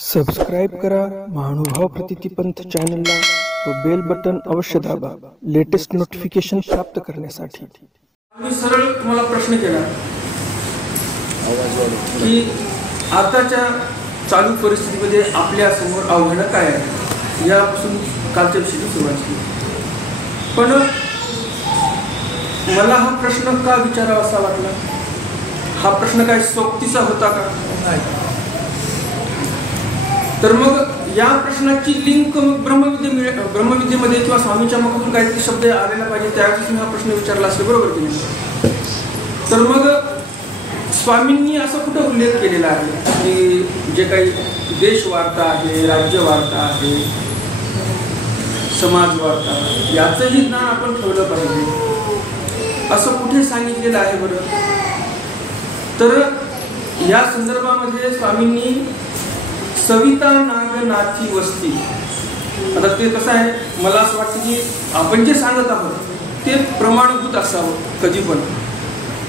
Subscribe करा महानुभाव प्रतितीपंथ चॅनलला व बेल बटन अवश्य दाबा लेटेस्ट नोटिफिकेशन प्राप्त करण्यासाठी। मी सरळ तुम्हाला प्रश्न केला की आताच्या चालू परिस्थितीमध्ये आपल्या समोर आव्हानं काय आहे, यापासून कालच्या विषयी सुरुवात केली। पण मला हा प्रश्न का विचारावासा वाटला? हा प्रश्न काय सोबतीचा होता का? तर मग या प्रश्नाची लिंक मग ब्रह्मविद्येमध्ये किंवा स्वामींच्या मुखातून काहीतरी शब्द आलेला पाहिजे, त्यावेळेस मी हा प्रश्न विचारला असेल, बरोबर की नाही? तर मग स्वामींनी असा कुठं उल्लेख केलेला आहे की जे काही देश वार्ता आहे, राज्य वार्ता आहे, समाज वार्ता, याचंही ज्ञान आपण ठेवलं पाहिजे, असं कुठे सांगितलेलं आहे बरं? तर या संदर्भामध्ये स्वामींनी सविता नाग नाथी वस्ती, आता ते कसं आहे, मला असं वाटतं की आपण जे सांगत आहोत ते प्रमाणभूत असावं कधी पण,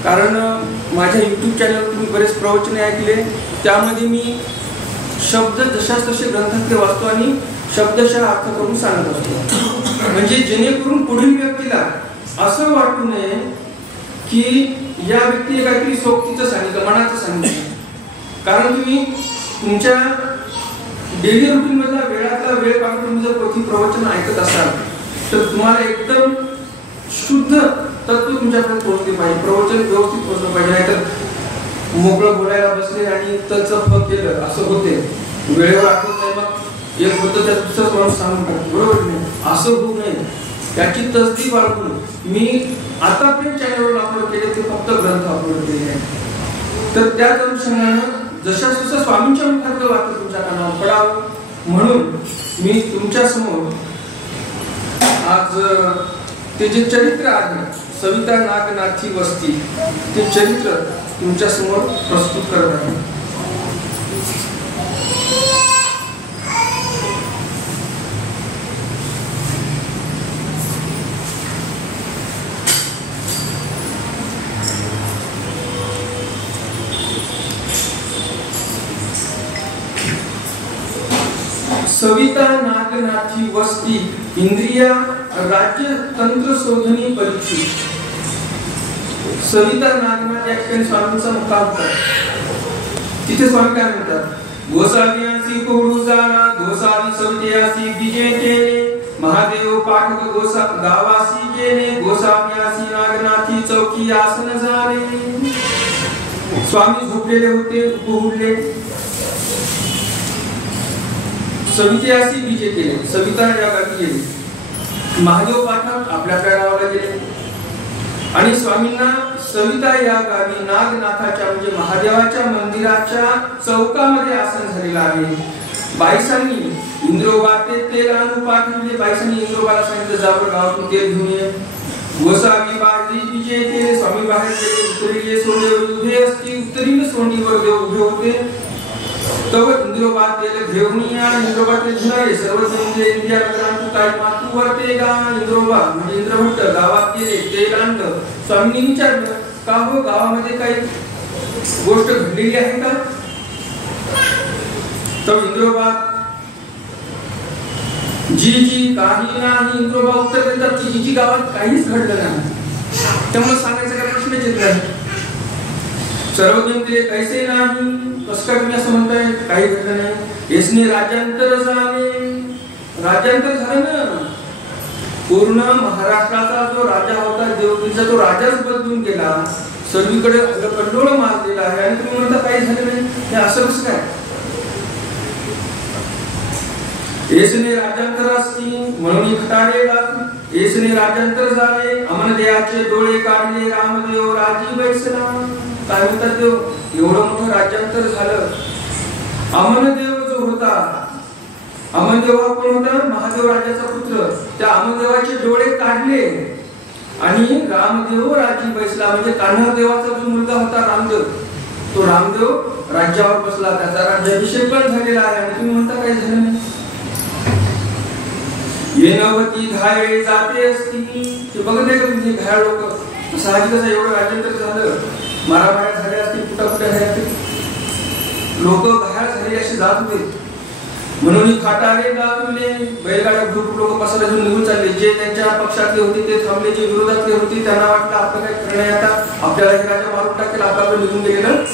कारण माझ्या यूट्यूब चॅनलवर तुम्ही बरेच प्रवचने ऐकले, त्यामध्ये मी शब्द जशाच तसे ग्रंथातले वाचतो आणि शब्दशः अर्थ करून सांगत असतो, म्हणजे जेणेकरून पुढील व्यक्तीला असं वाटू नये की या व्यक्तीने काहीतरी सोबतीचं सांगितलं, मनाचं सांगितलं। कारण तुम्ही तुमच्या डेली रुटीन मधला वेळातला वेळ काढून तुम्ही जर कोणती प्रवचन ऐकत असाल तर तुम्हाला एकदम शुद्ध तत्व तुमच्याकडे पोहोचले पाहिजे, प्रवचन व्यवस्थित पोहोचलं पाहिजे, नाहीतर मोकळं बोलायला बसले आणि तच फ केलं असं होते, वेळेवर आठवत नाही, मग एक होतं त्या दुसरंच माणूस सांगून टाकतो, बरोबर नाही? असं होऊ नये, त्याची तसदी बाळगून मी आतापर्यंत चॅनलवर अपलोड केले ते फक्त ग्रंथ अपलोड केले आहे। तर त्याच अनुषंगानं जशा जसं स्वामींच्या मुखातलं वाक्य तुमच्या कानावर पडावं म्हणून मी तुमच्या समोर आज ते जे चरित्र आहे सविता नाग नाथी वस्ती, ते चरित्र तुमच्या समोर प्रस्तुत करत आहे। सविता नागनाथी वस्ती इंद्रिया राज्य तंत्र शोधनी परीक्षित। सविता नागनाथ या ठिकाणी स्वामींचा मुक्काम होता। तिथे स्वामी काय म्हणतात? गोसावियांसी कोडू जाणा गोसावी सवितेयासी विजय केले, महादेव पाठक गोसा गावासी केले, गोसावियांसी नागनाथी चौकी आसन झाले। स्वामी झोपलेले होते, उठले, सवितेयासी विजय केले, सविता या गावी गेली, महादेव पाठक आपल्या गावाला गेले आणि स्वामींना सविता या गावी नागनाथाच्या म्हणजे महादेवाच्या मंदिराच्या चौकामध्ये आसन झालेलं आहे। बाईसांनी इंद्रोबा तेल आणून पाठवले, बाईसांनी इंद्रोबाला सांगितलं जाबर गावातून तेल घेऊन ये। गोसावी बाजी विजय केले, स्वामी बाहेर गेले, उत्तरीले सोंडीवर उभे असती, उत्तरीने सोंडीवर देव उभे होते, तवर इंद्रोबा तेल घेऊन या, इंद्रोबा तेल घेऊन सर्व म्हणजे इंडिया नगरांतून काय मातू वरते गा, इंद्रोबा म्हणजे इंद्रभट्ट गावात गेले, तेल आणलं। स्वामींनी विचारलं का हो गावामध्ये काही गोष्ट घडलेली आहे का? तर इंद्रोबा जी काही नाही, इंद्रोबा उत्तर देतात की जी गावात काहीच घडलं नाही, त्यामुळे सांगायचा काय प्रश्नच येत नाही। सर्वजण ते कैसे नाही, कसं काय तुम्ही असं म्हणताय, काही घडलं नाही, यसने राज्यांतर झाले, राज्यांतर झालं ना, पूर्ण महाराष्ट्राचा जो राजा होता देवगिरीचा तो राजाच बदलून गेला, सर्वीकडे कंडोळ मारलेला आहे आणि तुम्ही म्हणता काही झालं नाही, हे असं कसं काय? यसने राज्यांतर असती म्हणून खटाडे लागले, यसने राज्यांतर झाले, अमनदेयाचे डोळे काढले, रामदेव राजी बैसला। काय म्हणतात देव, एवढं मोठं राज्यांतर झालं, अमनदेव जो होता, अमनदेव हा कोण होता? महादेव राजाचा पुत्र, त्या अमनदेवाचे डोळे काढले आणि रामदेव राजी बैसला, म्हणजे कान्हा देवाचा जो मुलगा होता रामदेव, तो रामदेव राज्यावर बसला, त्याचा राज्याभिषेक पण झालेला आहे आणि तुम्ही म्हणता काही झालं नाही। येनवती घायल जाते असती, ते बघत नाही का तुम्ही घायल लोक, साहजिकच एवढं राज्यांतर झालं, मारामाऱ्या झाल्या असतील, कुठं कुठे लोक घायल झाले असे जात होते, म्हणून खाटारे दाखवले, बैलगाड्या ग्रुप लोक पसारा घेऊन निघून चालले. जे त्यांच्या पक्षातले होते ते थांबले, जे विरोधातले होते त्यांना वाटलं आपलं काय करणे आता, आपल्याला हे राजा मारून टाकेल, आपल्याला निघून गेलेलं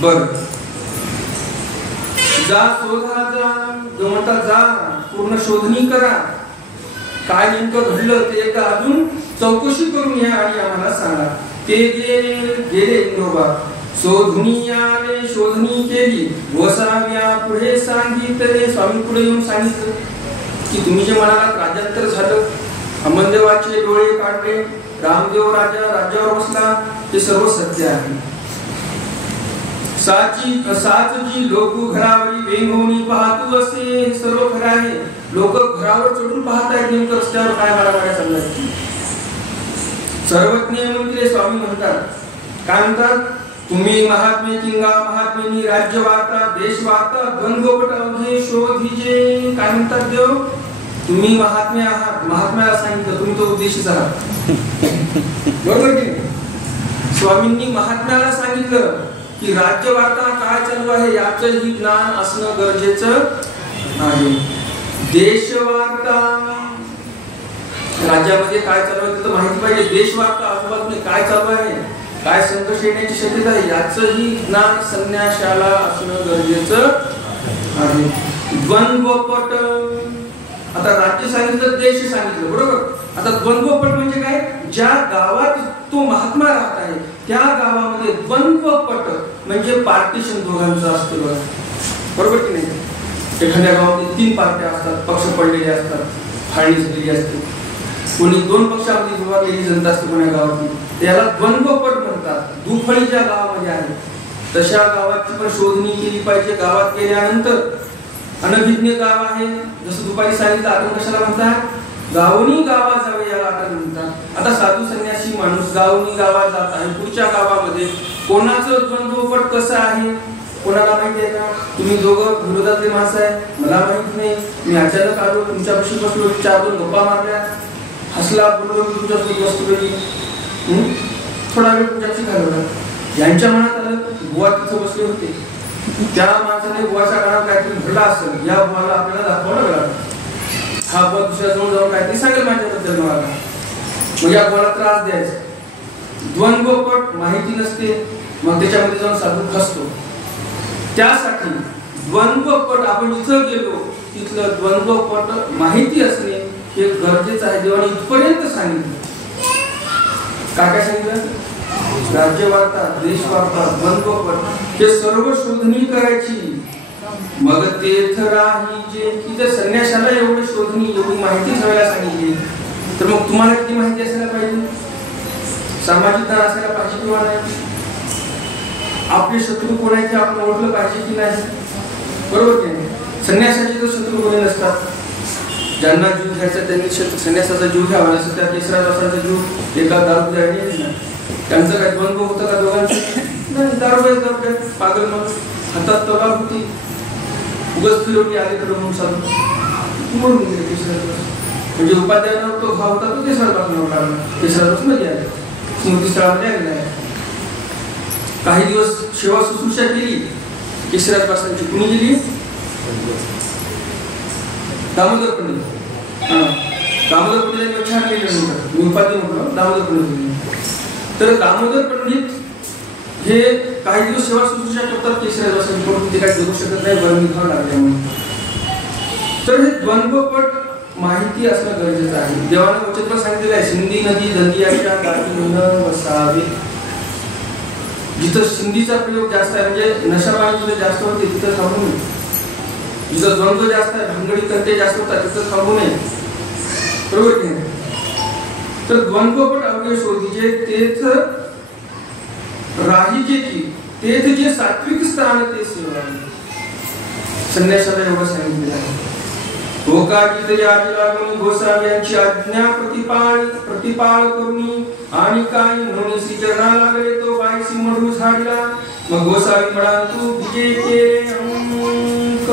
बर. जा शोधा, जा जो म्हणतात जा पूर्ण शोधणी करा, काय नेमकं घडलं ते एकदा अजून चौकशी करून या आणि आम्हाला सांगा. ते गेले इंदोबा, शोधणी आले, शोधणी केली, वसाव्या पुढे सांगितले. स्वामी पुढे येऊन सांगितलं की तुम्ही जे म्हणाला राज्यांतर झालं, अमनदेवाचे डोळे काढले, रामदेव राजा राज्यावर बसला, ते सर्व सत्य आहे. साची लोक घरावरी वेंगोनी पाहतो असे सर्व खरं आहे. लोक घरावर चढून पाहत आहेत, नेमकं रस्त्यावर काय मारामाऱ्या चालल्या. सर्वज्ञ मंत्रे स्वामी म्हणतात, काय म्हणतात, तुम्ही महात्मे किंगा महात्मेनी राज्य वार्ता देश वार्ता द्वंद्वपट अवघे शोधिजे. काय म्हणतात देव, तुम्ही महात्मे आहात, महात्म्याला सांगितलं तुम्ही तो उद्देशीच आहात. बरोबर की नाही? स्वामींनी महात्म्याला सांगितलं की राज्य वार्ता काय चालू आहे याचंही ज्ञान असणं गरजेचं आहे. देश वार्ता, राज्यामध्ये काय चालू आहे तर माहिती पाहिजे. देश वार्ता, आजूबाजूने काय चालू आहे, काय संकट येण्याची शक्यता आहे याचंही ज्ञान संन्याशाला असणं गरजेचं आहे. द्वंद्वपट, आता राज्य सांगितलं, देश सांगितलं, बरोबर. आता द्वंद्वपट म्हणजे काय, ज्या गावात तो महात्मा राहत आहे त्या गावामध्ये द्वंद्वपट म्हणजे पार्टिशन दोघांचं असतं, बरोबर की नाही. एखाद्या गावामध्ये 3 पार्ट्या असतात, पक्ष पडलेले असतात, फाळणी झालेली असते, कोणी 2 पक्षामध्ये विभागलेली जनता असते कोण्या गावातली, त्याला द्वंद्वपट म्हणतात. दुफळी ज्या गावामध्ये आहे तशा गावाची पण शोधणी केली पाहिजे. गावात गेल्यानंतर अनभिज्ञ गाव आहे, जसं दुपारी सांगितलं, आपण कशाला म्हणतात, गावोनी गावात जावे याला आठवण म्हणतात. आता साधू संन्यासी माणूस गावोनी गावात जात आहे, पुढच्या गावामध्ये कोणाचं द्वंद्वपट कसं आहे कोणाला माहिती आहे का? तुम्ही दोघं विरोधातले माणसं आहे, मला माहित नाही, मी अचानक आलो तुमच्यापाशी बसलो, 4-2 गप्पा मारल्या, हसला, बोललो, तुमच्यासोबत बसलो, थोडा वेळ तुमच्याशी घालवला. यांच्या मनात आलं बुवा तिथं बसले होते, त्या माणसाने बुवाच्या कानात काहीतरी घडला असेल, या बुवाला आपल्याला दाखवावं लागलं. हा बुवा दुसऱ्या जवळ जाऊन काहीतरी सांगेल माझ्याबद्दल मला, मग या बुवाला त्रास द्यायचा. द्वंद्वपट माहिती नसते, मग त्याच्यामध्ये जाऊन साधू फसतो. त्यासाठी द्वंद्वपट आपण जिथं गेलो तिथलं द्वंद्वपट माहिती असणे हे गरजेचं आहे. देवाने इथपर्यंत सांगितलं. काय काय सांगितलं, राज्य वार्ता, देश वार्ता, द्वंद्वपट हे सर्व शोधणी करायची. मग तेथ राहीजे, की जर संन्याशाला एवढी शोधणी एवढी माहिती ठेवायला सांगितली तर मग तुम्हाला किती माहिती असायला पाहिजे, सामाजिक ज्ञान असायला पाहिजे किंवा नाही. आपले शत्रू कोणाचे आपण ओळखलं पाहिजे की नाही, बरोबर की नाही. संन्यासाचे तर शत्रू कोणी नसतात. ज्यांना जीव घ्यायचा त्यांनी संन्यासाचा जीव घ्यावा, नसतं त्या तिसऱ्या दिवसाचा जीव एका दारू द्यायला. त्यांचं काय द्वंद्व होतं का दोघांचं, नाही. दारू पागल मग हातात तलवार होती, उगच फिरवली आले तर म्हणून सांगून म्हणून गेले तिसऱ्या दिवस. म्हणजे उपाध्यायावर तो भाव होता तो तिसऱ्या दिवस काढला, तिसऱ्या दिवस मध्ये आले, स्मृतीस्थळामध्ये आलेला आहे. काही दिवस सेवा शुश्रूषा केली, तिसऱ्या दिवसांची कुणी गेली, दामोदर पंडित. दामोदर पंडितांनी छान केलं नव्हतं, मी उपाध्याय म्हटलं दामोदर पंडित. तर दामोदर पंडित हे काही दिवस सेवा शुश्रूषा करतात तिसऱ्या दिवसांची, पण ते काही जगू शकत नाही, बरं निघावं लागल्यामुळे. तर हे द्वंद्वपट माहिती असणं गरजेचं आहे. देवाने वचनपत्र सांगितलेलं आहे, सिंधी नदी दंडियाच्या काठी वसावे. जिथं सिंधीचा प्रयोग जास्त आहे, म्हणजे नशाबाई जिथे जास्त होते तिथं थांबू नये. जिथं द्वंद्व जास्त आहे, भानगडी तंटे जास्त होतात तिथं थांबू नये, बरोबर की नाही. तर द्वंद्वपट अवघे शोधीचे तेच राहीचे की तेच जे सात्विक स्थान ते सेवा. संन्यासाला एवढं सांगितलेलं आहे. होकाजित यादी लागून गोसाव्यांची आज्ञा प्रतिपाळ करून आणि काय म्हणून श्री चरणा लागले तो बाईसी मडू झाडला. मग गोसावी म्हणा तू विजय केले अंक.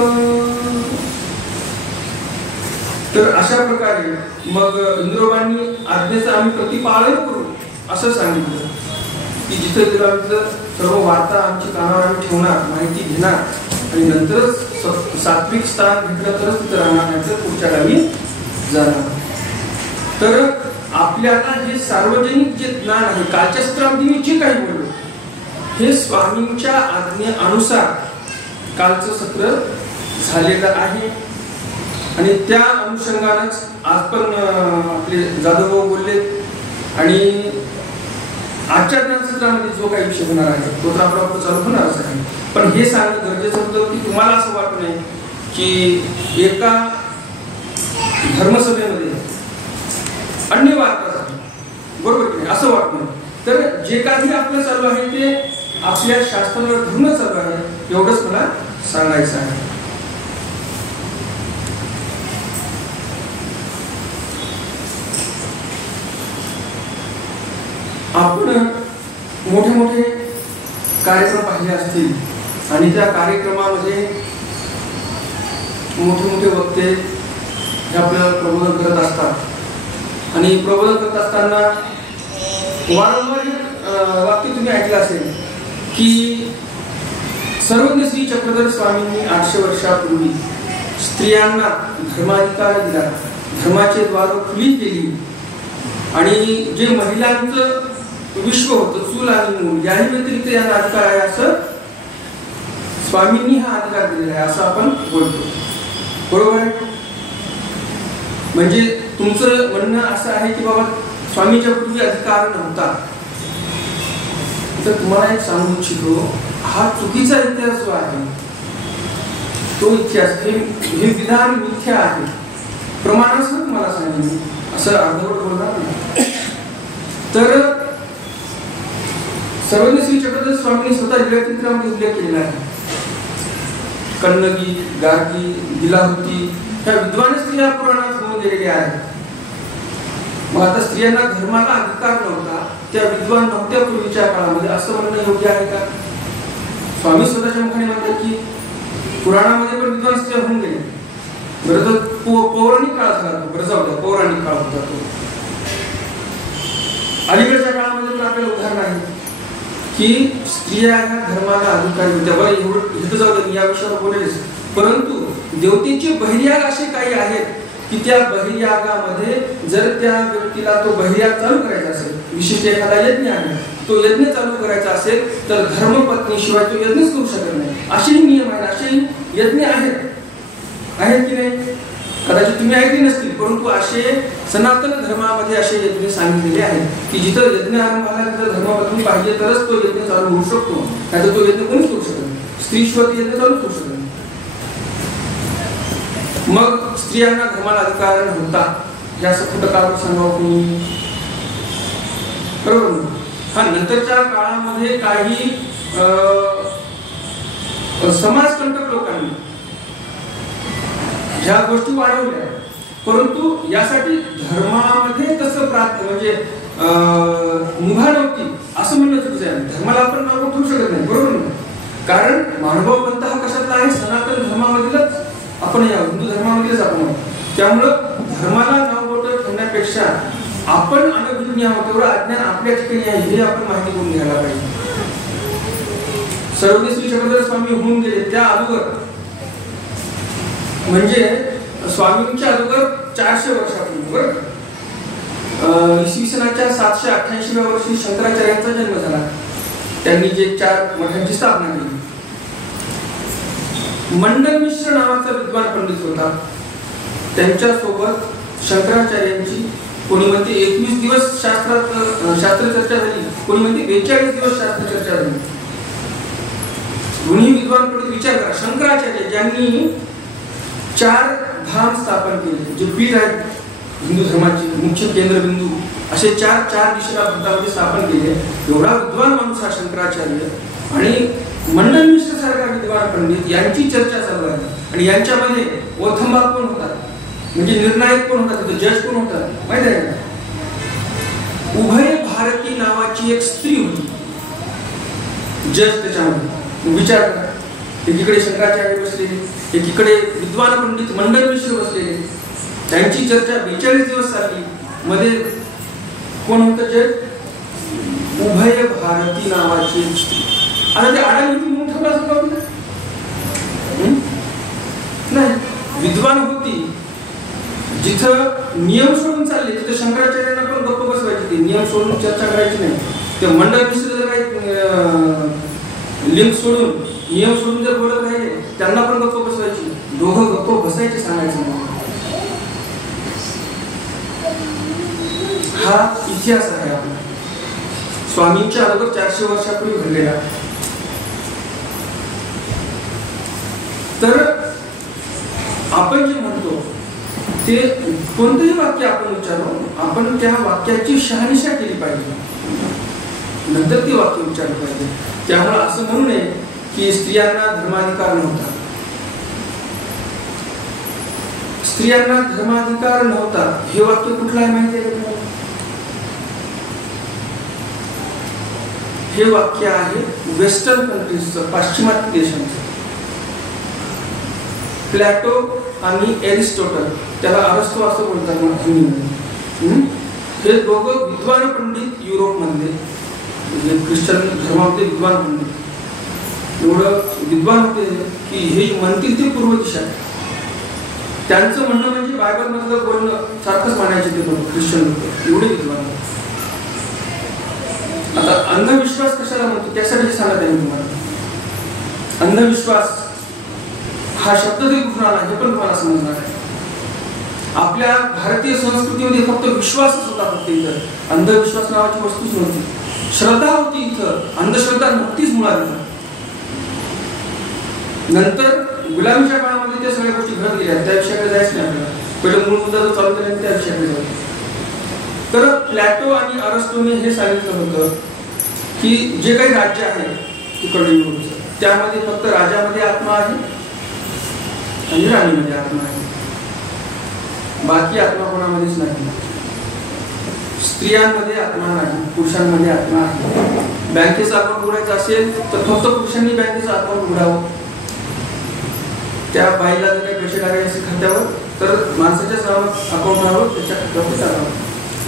तर अशा प्रकारे मग इंद्रोबांनी आज्ञेचं आम्ही प्रतिपालन करू असं सांगितलं की जिथं तिथं सर्व वार्ता आमची कानावर आम्ही ठेवणार, माहिती घेणार आणि नंतरच सात्विक स्थान भेटलं तरच तिथं राहणार, नाही तर पुढच्या गावी जाणार. तर आपल्याला हे सार्वजनिक जे ज्ञान आहे, कालच्या सत्रामध्ये मी जे काही बोललो, हे स्वामींच्या आज्ञेनुसार कालचं सत्र झालेलं आहे. आणि त्या अनुषंगानंच आज पण आपले जाधव बोलले. आणि आजच्या ज्ञानसत्रामध्ये जो काही विषय होणार आहे तो तर आपला चालू होणारच आहे. पण हे सांगणं गरजेचं होतं की तुम्हाला असं वाटू नये की एका धर्मसभेमध्ये अन्य वार्ता झाली, बरोबर की नाही, असं वाटणं. तर जे काही आपलं चालू आहे ते आपल्या शास्त्रावर धरून चालू आहे, एवढंच मला सांगायचं आहे. आपण मोठे मोठे कार्यक्रम पाहिले असतील आणि त्या कार्यक्रमामध्ये मोठे मोठे वक्ते हे आपल्याला प्रबोधन करत असतात. आणि प्रबोधन करत असताना वारंवार वाक्य तुम्ही ऐकलं असेल की सर्वज्ञ श्री चक्रधर स्वामींनी 800 वर्षापूर्वी स्त्रियांना धर्माधिकार दिला, धर्माचे द्वार खुली केली. आणि जे महिलांचं विश्व होतं, चूल आणि मूल, याही व्यतिरिक्त यांना अधिकार आहे असं स्वामींनी हा अधिकार दिलेला आहे असं आपण बोलतो, बरोबर आहे. म्हणजे तुमचं म्हणणं असं आहे की बाबा स्वामीच्या पूर्वी अधिकार नव्हता. तर तुम्हाला एक सांगू इच्छितो, हा चुकीचा इतिहास जो आहे तो इतिहास हे विधान मिथ्या आहे. प्रमाणासह मला सांगितलं, असं अर्धवट बोलणार नाही. तर सर्वज्ञ श्री चक्रधर स्वामींनी स्वतः लीलाचित्रामध्ये उल्लेख केलेला आहे. कन्नगी, गार्गी, गिलाहुती ह्या विद्वान स्त्रिया पुराणात होऊन गेलेल्या आहेत. मग आता स्त्रियांना धर्माला अधिकार नव्हता, त्या विद्वान नव्हत्या पूर्वीच्या काळामध्ये, असं म्हणणं योग्य आहे का? स्वामी स्वतःच्या मुखाने म्हणतात की पुराणामध्ये पण विद्वान स्त्रिया होऊन गेले. बरं, तर पौराणिक काळ झाला तो, बरं जाऊ द्या, पौराणिक काळ होता तो. अलीकडच्या काळामध्ये पण आपल्याला उदाहरण आहे की स्त्रिया ह्या धर्माला अधिकारी होत्या. बरं, एवढं इथं जाऊ द्या, या विषयावर बोलेच. परंतु देवतेचे बहिर्याग असे काही आहेत की त्या बहिर्यागामध्ये जर त्या व्यक्तीला तो बहिर्याग चालू करायचा असेल, विशिष्ट एखादा यज्ञ आहे, तो यज्ञ चालू करायचा असेल तर धर्मपत्नी शिवाय तो यज्ञच करू शकत नाही. असेही नियम आहेत, असेही यज्ञ आहेत की नाही? कदाचित तुम्ही ऐकले नसतील, परंतु असे सनातन धर्मामध्ये असे यज्ञ सांगितलेले आहेत की जिथं यज्ञ आरंभ झाला तिथं धर्मपत्नी पाहिजे तरच तो यज्ञ चालू होऊ शकतो, नाहीतर तो यज्ञ कोणीच करू शकत नाही. स्त्रीशिवाय यज्ञ चालू करू शकत नाही. मग स्त्रियांना धर्माला अधिकार नव्हता हे असं कुठं का सांगावं तुम्ही, बरोबर? हा, नंतरच्या काळामध्ये काही समाजकंटक लोकांनी ह्या गोष्टी वाढवल्या, परंतु यासाठी धर्मामध्ये तसं म्हणजे मुभा नव्हती असं म्हणणं चुकीचं आहे. धर्माला आपण नाव ठेवू शकत नाही, बरोबर ना? कारण मानव पंथ हा कशातला आहे? सनातन धर्मामधीलच आपण, या हिंदू धर्मामध्येच आपण. त्यामुळं धर्माला नाव ठेवण्यापेक्षा आपण अनभिज्ञ आहोत, तेवढं अज्ञान आपल्या ठिकाणी आहे हे आपण माहिती करून घ्यायला पाहिजे. सर्वज्ञ श्री चक्रधर स्वामी होऊन गेले त्या अगोदर, म्हणजे स्वामींच्या अगोदर 400 वर्षापूर्वी, बरं, इसवी सनाच्या 788व्या वर्षी शंकराचार्यांचा जन्म झाला. त्यांनी जे 4 मठांची स्थापना केली. मंडल मिश्र नावाचा विद्वान पंडित होता. त्यांच्यासोबत शंकराचार्यांची कोणी म्हणते 21 दिवस शास्त्रचर्चा झाली, कोणी म्हणते 42 दिवस शास्त्रचर्चा झाली. दोन्ही विद्वान पंडित विचार करा, शंकराचार्य ज्यांनी 4 धाम स्थापन केले, जे पीठ आहेत हिंदू धर्माचे मुख्य केंद्रबिंदू, असे 4 दिशेला भारतामध्ये स्थापन केले. एवढा विद्वान माणूस हा शंकराचार्य, आणि मंडल मिश्र सारखा विद्वान पंडित यांची चर्चा चालू आहे. आणि यांच्यामध्ये ओथंबा कोण होतात, म्हणजे निर्णायक कोण होतात, तिथे जज कोण होतात माहित आहे का? उभय भारती नावाची एक स्त्री होती जज त्याच्यामध्ये. विचार करा, एकीकडे शंकराचार्य बसलेले, एकीकडे विद्वान पंडित मंडल मिश्र बसलेले, त्यांची चर्चा 42 दिवस चालली. मध्ये कोण होतं जज? उभय भारती नावाची स्त्री. आता ते आडाणी म्हणून ठेवला असं नाही, विद्वान होती. जिथं नियम सोडून चालले तिथं शंकराचार्यांना पण गप्प बसवायचे. ते नियम सोडून चर्चा करायची नाही. ते मंडळ मिश्र जर काही लिंक सोडून नियम सोडून जर बोलत राहिले त्यांना पण गप्प बसवायची. दोघं गप्प बसायचे, सांगायचं नाही. हा इतिहास आहे आपला, स्वामींच्या अगोदर 400 वर्षापूर्वी घडलेला. तर आपण जे म्हणतो ते कोणतंही वाक्य आपण उच्चारू, आपण त्या वाक्याची शहानिशा केली पाहिजे, नंतर ती वाक्य उच्चारलं पाहिजे. त्यामुळे असं म्हणू नये की स्त्रियांना धर्माधिकार नव्हता. स्त्रियांना धर्माधिकार नव्हता हे वाक्य कुठलं आहे माहिती आहे का? हे वाक्य आहे वेस्टर्न कंट्रीजचं, पाश्चिमात्य देशांचं. प्लॅटो आणि एरिस्टॉटल, त्याला अरस्तू असं बोलतात हिंदीमध्ये. हे दोघं विद्वान पंडित युरोपमधले, म्हणजे ख्रिश्चन धर्मामध्ये विद्वान पंडित एवढं विद्वान होते की हे म्हणतील ते पूर्व दिशा. त्यांचं म्हणणं म्हणजे बायबल मधलं बोलणं सारखंच मानायचे ते ख्रिश्चन लोक, एवढे विद्वान. आता अंधविश्वास कशाला म्हणतो त्यासाठी सांगत आहे तुम्हाला. अंधविश्वास हा शब्द जरी कुठून आला हे पण तुम्हाला समजणार आहे. आपल्या भारतीय संस्कृतीमध्ये फक्त विश्वासच होता. फक्त इथं अंधविश्वास नावाची वस्तूच नव्हती. श्रद्धा होती, इथं अंधश्रद्धा नव्हतीच मुळात. नंतर गुलामीच्या काळामध्ये त्या सगळ्या गोष्टी घडत गेल्या, त्या विषयाकडे जायचं नाही आपल्याला. पहिलं मूळ मुद्दा जो चालू केला त्या विषयाकडे जाऊ. तर प्लॅटो आणि अरस्तोने हे सांगितलं होतं की जे काही राज्य आहे तिकडे युरोपचं, त्यामध्ये फक्त राजामध्ये आत्मा आहे आणि राणीमध्ये आत्मा आहे, बाकी आत्मा कोणामध्येच नाही. स्त्रियांमध्ये आत्मा नाही, पुरुषांमध्ये आत्मा आहे. बँकेचं अकाउंट उघडायचं असेल तर फक्त पुरुषांनी बँकेचं अकाउंट उघडावं. त्या बाईला जर काही पैसे टाकायचे असेल खात्यावर तर माणसाच्याच नावात अकाउंट राहावं, त्याच्या खात्यावर टाकावं.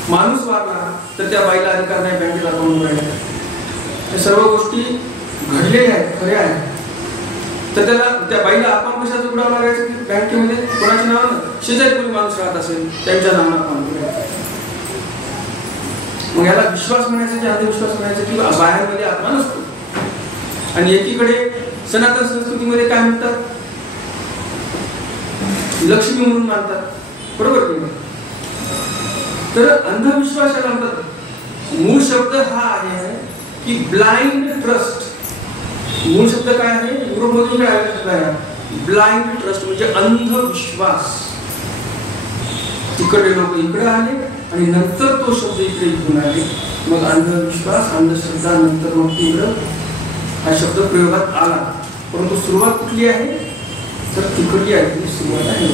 माणूस वारला तर त्या बाईला अधिकार नाही बँकेचं अकाउंट उघडायचा. हे सर्व गोष्टी घडलेल्या आहेत, खऱ्या आहेत. तर त्याला त्या बाईला अकाउंट कशाचं उघडावं लागायचं की बँकेमध्ये कोणाच्या नावानं, शेजारी कोणी माणूस राहत असेल त्यांच्या नावानं अकाउंट उघडायचं. मग याला विश्वास म्हणायचा की अंधविश्वास म्हणायचा की बाहेरमध्ये आत्मा नसतो. आणि एकीकडे सनातन संस्कृतीमध्ये काय म्हणतात, लक्ष्मी म्हणून मानतात, बरोबर की नाही? तर अंधविश्वास याला म्हणतात. मूळ शब्द हा आहे की ब्लाइंड ट्रस्ट. मूळ शब्द काय आहे, युरोपमधून काय शब्द आहे, ब्लाइंड ट्रस्ट म्हणजे अंधविश्वास. तिकडे लोक इकडे आले आणि नंतर तो शब्द इकडे घेऊन आले. मग अंधविश्वास, अंधश्रद्धा, नंतर मग तिकडं हा शब्द प्रयोगात आला. परंतु सुरुवात कुठली आहे तर तिकडली आहे, सुरुवात आहे.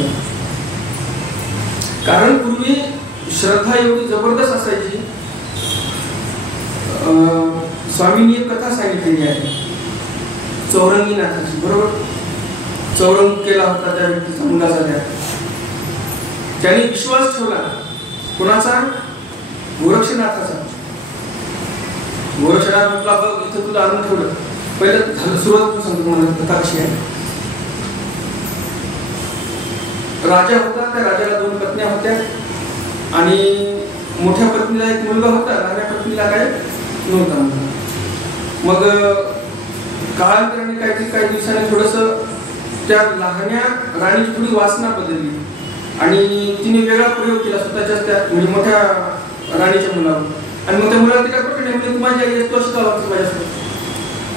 कारण पूर्वी श्रद्धा एवढी जबरदस्त असायची. स्वामींनी एक कथा सांगितलेली आहे चौरंगीनाथाची, बरोबर. चौरंग केला होता त्या व्यक्तीचा, मुलाचा. त्याने विश्वास ठेवला कोणाचा, गोरक्षनाथाचा. गोरक्षनाथ म्हटला बघ इथं तुला आणून ठेवलं. पहिलं सुरुवात सांगतो मला कथा कशी आहे. राजा होता, त्या राजाला 2 पत्न्या होत्या आणि मोठ्या पत्नीला एक मुलगा होता, लहान्या पत्नीला काय नव्हता मुलगा. मग काळांतराने काही दिवसांनी थोडंसं त्या लहान्या राणीची थोडी वासना बदलली आणि तिने वेगळा प्रयोग केला स्वतःच्या त्या म्हणजे मोठ्या राणीच्या मुलावर. आणि मग त्या मुलाला तिला पटलं नाही, तू माझी आई असतो असं वागतो माझ्यासोबत.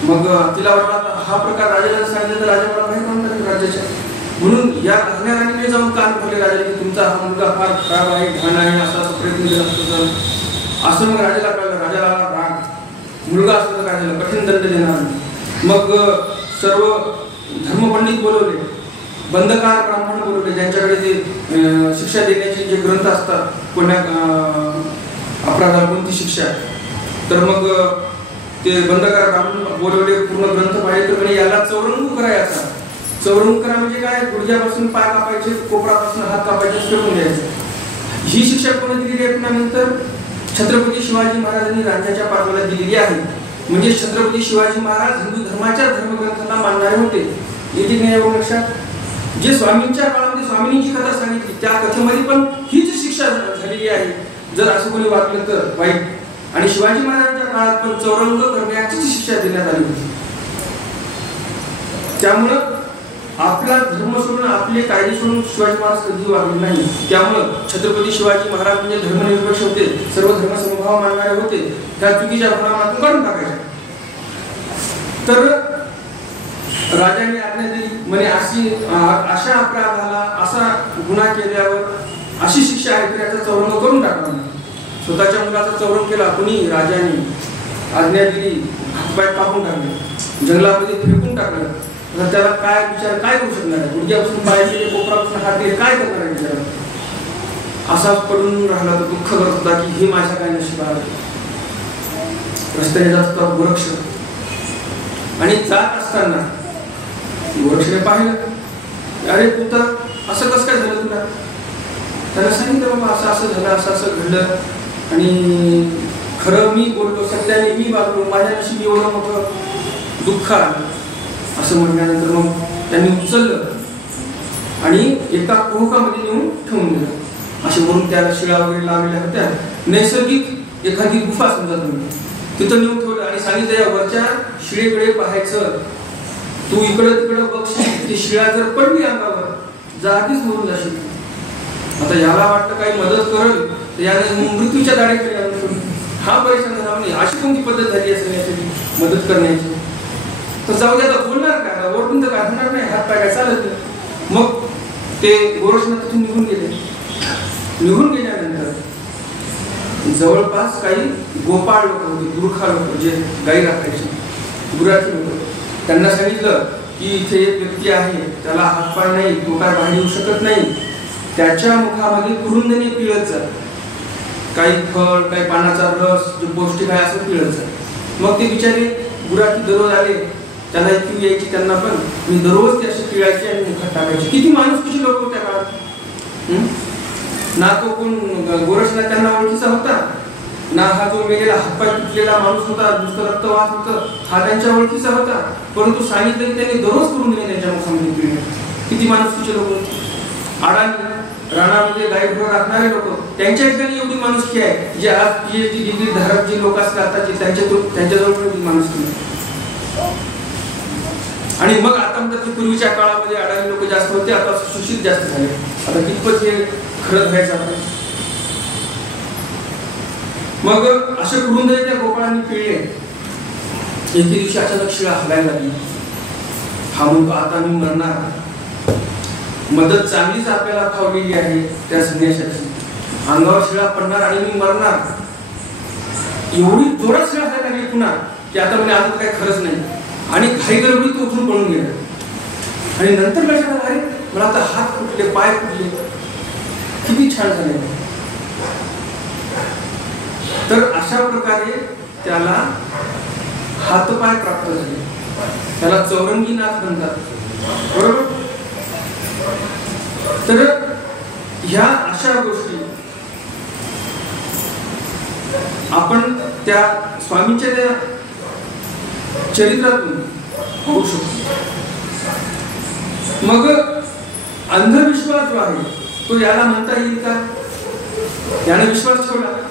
मग तिला वाटला हा प्रकार राजाला सांगितलं तर राजा मला माहीत नव्हता राज्याच्या. म्हणून या लहान्या राणीने जाऊन कान भरले राजाने की तुमचा हा मुलगा फार खराब आहे, घाण आहे, असा प्रयत्न केला असतो. असं मग राजाला कळलं. राजाला राग, मुलगा असतो तर काय झालं, कठीण दंड देणार. मग सर्व धर्मपंडित बोलवले, बंधकार ब्राह्मण बोलवले, ज्यांच्याकडे ते शिक्षा देण्याचे जे ग्रंथ असतात, कोणत्या अपराधाला कोणती शिक्षा. तर मग ते बंधकार ब्राह्मण बोलवले, पूर्ण ग्रंथ पाहिले तर म्हणे याला चौरंग करायचा. चौरंग करा म्हणजे काय, गुडघ्यापासून पाय कापायचे, कोपरापासून हात कापायचे, फेकून द्यायचं. ही शिक्षा कोणी दिलेली आहे पुन्हा छत्रपती शिवाजी महाराजांनी राज्याच्या पाठवाला दिलेली आहे. म्हणजे छत्रपती शिवाजी महाराज हिंदू धर्माच्या धर्मग्रंथांना मानणारे होते. येते नाही एवढं लक्षात. जे स्वामींच्या काळामध्ये स्वामींनी जी कथा सांगितली त्या कथेमध्ये पण हीच शिक्षा झालेली आहे, जर असं कोणी वागलं तर वाईट. आणि शिवाजी महाराजांच्या काळात पण चौरंग करण्याची शिक्षा देण्यात आली होती. त्यामुळं आपला धर्म सोडून आपले कायदे सोडून शिवाजी महाराज कधी वागले नाही. त्यामुळं छत्रपती शिवाजी महाराज म्हणजे धर्मनिरपेक्ष होते, सर्व धर्म समभाव मानणारे होते. त्या चुकीच्या भ्रमातून काढून टाकायच्या. तर राजाने आज्ञा दिली म्हणे अशा अपराधाला असा गुन्हा केल्यावर अशी शिक्षा आहे की त्याचा चौरंग करून टाकावा. स्वतःच्या मुलाचा चौरंग केला कुणी, राजाने आज्ञा दिली, हातपाय कापून टाकले, जंगलामध्ये फेकून टाकलं. तर त्याला काय विचार काय करू शकणार आहे? गुडघ्यापासून पाय गेले, कोपरापासून हात गेले, काय करणार आहे विचार? असाच पडून राहिला तर दुःख करत होता की हे माझ्या काय नशिबात. रस्त्याने जात होता गोरक्ष आणि जात असताना गोरक्षने पाहिलं, अरे पुत्र असं कसं काय झालं तुला? त्याला सांगितलं बाबा असं असं झालं, असं असं घडलं आणि खरं मी बोललो, सत्याने मी वागलो, माझ्या नशिबी एवढं मोठं दुःख आलं. असं म्हणल्यानंतर मग त्यांनी उचललं आणि एका कुहकामध्ये नेऊन ठेवून दिलं. असे म्हणून त्याला शिळा वगैरे लावलेल्या होत्या, नैसर्गिक एखादी गुफा समजा तुम्ही, तिथं नेऊन ठेवलं आणि सांगितलं या वरच्या शिळेकडे पाहायचं, तू इकडं तिकडं बघशील, ती शिळा जर पडली अंगावर जागीच मरून जाशील. आता याला वाटतं काही मदत करेल तर याने मृत्यूच्या दाढेकडे आणून हा परेशान झाला. म्हणजे अशी कोणती पद्धत झाली असेल याची मदत करण्याची? तर जाऊ द्या, बोलणार काय, ओरडून तर काय होणार नाही, हात पाय काय चालत नाही. मग ते गोरक्षनाथ तिथून निघून गेले. निघून गेल्यानंतर जवळपास काही गोपाळ लोक होते, गुरखा लोक, जे गाई राखायचे, गुराखी लोक. त्यांना सांगितलं की इथे एक व्यक्ती आहे, त्याला हातपाय नाही, तो काय बाहेर येऊ शकत नाही, त्याच्या मुखामध्ये कुरुंदने पिळत जा, काही फळ, काही पानाचा रस, जो पौष्टिक आहे असं पिळत जा. मग ते बिचारे गुराखी दररोज आले, त्याला इतकी यायची त्यांना पण, मी दररोज ते असे पिळायचे आणि मुखात टाकायचे. किती माणूस कशी लोक होते त्या काळात. ना तो कोण गोरक्षनाथ त्यांना ओळखीचा होता, ना हा जो वेगळा हातपाय तुटलेला माणूस होता, नुसतं रक्त वाहत होतं, हा त्यांच्या ओळखीचा होता. परंतु सांगितलं की त्यांनी दररोज करून दिले त्यांच्या मुखामध्ये पिळणे. किती माणूस तिचे लोक होते. अडाणी राणामध्ये गाई ढोर राखणारे लोक, त्यांच्या ठिकाणी एवढी माणुसकी आहे, जे आज PhD डिग्री धारक जे लोक असतात त्यांच्याजवळ पण माणुसकी नाही. आणि मग आता म्हणतात की पूर्वीच्या काळामध्ये अडाणी लोक जास्त होते, आता सुशिक्षित जास्त झाले. आता कितपत हे खरं व्हायचं आपण. मग असे करून त्या गोपाळांनी पिळले. एके दिवशी अचानक शिळा हलायला लागली. हा म्हणतो आता मी मरणार. मदत चांगलीच आपल्याला खावलेली आहे त्या संन्याशाची, अंगावर शिळा पडणार आणि मी मरणार. एवढी जोरात शिळा व्हायला लागली पुन्हा की आता म्हणजे आता काही खरंच नाही. आणि घाई गडबडी तो उठून पळून गेला. आणि नंतर लक्षात आलं, अरे मला आता हात फुटले, पाय फुटले, किती छान झाले. तर अशा प्रकारे त्याला हातपाय प्राप्त झाले. त्याला चौरंगीनाथ म्हणतात, बरोबर. तर ह्या अशा गोष्टी आपण त्या स्वामींच्या त्या चरित्रातून होऊ शकतो. मग अंधविश्वास जो आहे तो याला म्हणता येईल का? याने विश्वास ठेवला ना,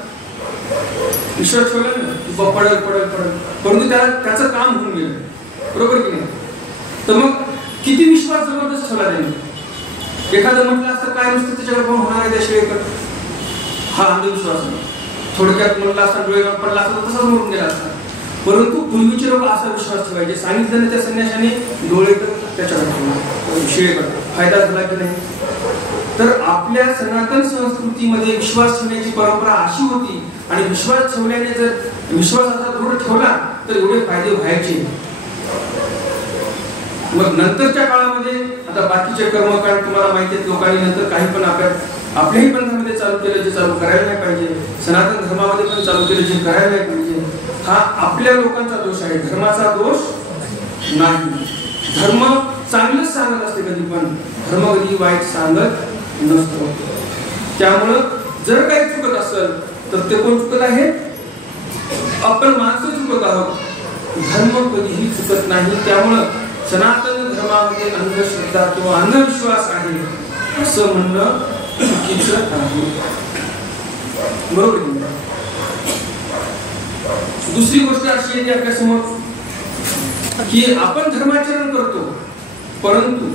तू पडल पडल पडल, परंतु त्याचं काम होऊन गेलं, बरोबर की नाही. तर मग किती विश्वास जबरदस्त ठेवला त्याने. एखादं म्हटलं असतं काय नुसतं त्याच्याकडे पण होणार आहे त्या शिळेकडे, हा अंधविश्वास नाही. थोडक्यात म्हटलं असता डोळे पडला असता तसाच मरून गेला असता. परंतु पूर्वीचे लोक असा विश्वास ठेवायचे, सांगितलं ना त्या संन्याशाने डोळे त्याच्याकडे ठेवला, शिळेकडे. फायदा झाला की नाही. तर आपल्या सनातन संस्कृतीमध्ये विश्वास ठेवण्याची परंपरा अशी होती, आणि विश्वास ठेवल्याने जर विश्वासाचा दृढ ठेवला तर एवढे फायदे व्हायचे. मग नंतरच्या काळामध्ये आता बाकीचे कर्मकांड तुम्हाला माहिती आहेत, लोकांनी नंतर काही पण आपल्याही पंथामध्ये चालू केलं जे चालू करायला नाही पाहिजे, सनातन धर्मामध्ये पण चालू केलं जे करायला नाही पाहिजे. हा आपल्या लोकांचा दोष आहे, धर्माचा दोष नाही. धर्म चांगलंच सांगत असते कधी, पण धर्म कधी वाईट सांगत नसतो. त्यामुळं जर काही चुकत असेल तर ते कोण चुकत आहे? आपण माणसं चुकत आहोत. धर्म कधीही चुकत नाही. त्यामुळं सनातन धर्मामध्ये अंधश्रद्धा किंवा अंधविश्वास आहे असं म्हणणं चुकीचं आहे. बरोबर. दुसरी गोष्ट अशी येते आपल्यासमोर की आपण धर्माचरण करतो, परंतु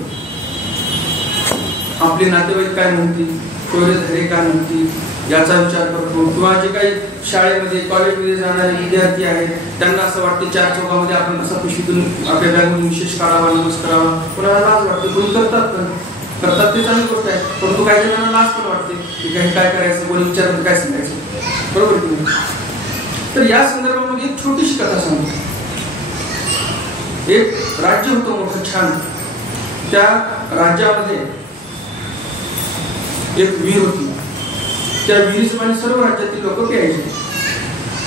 आपले नातेवाईक काय म्हणतील, टोळेधारे काय म्हणतील याचा विचार करतो. किंवा जे काही शाळेमध्ये कॉलेजमध्ये जाणारे विद्यार्थी आहेत त्यांना असं वाटते चार चौकामध्ये आपण कसा पिशवीतून आपल्या बॅगमधून विशेष काढावा, नमस्कार करावा. कोणाला लाज वाटते, कोणी करतात ते चांगली गोष्ट आहे, परंतु काही जणांना लाज पण वाटते की काही काय करायचं, कोणी विचारलं काय सांगायचं. बरोबर की नाही. तर या संदर्भामध्ये एक छोटीशी कथा सांगतो. एक राज्य होतं मोठं छान. त्या राज्यामध्ये एक विहीर होती. त्या विहिरीचं पाणी सर्व राज्यातील लोक प्यायचे.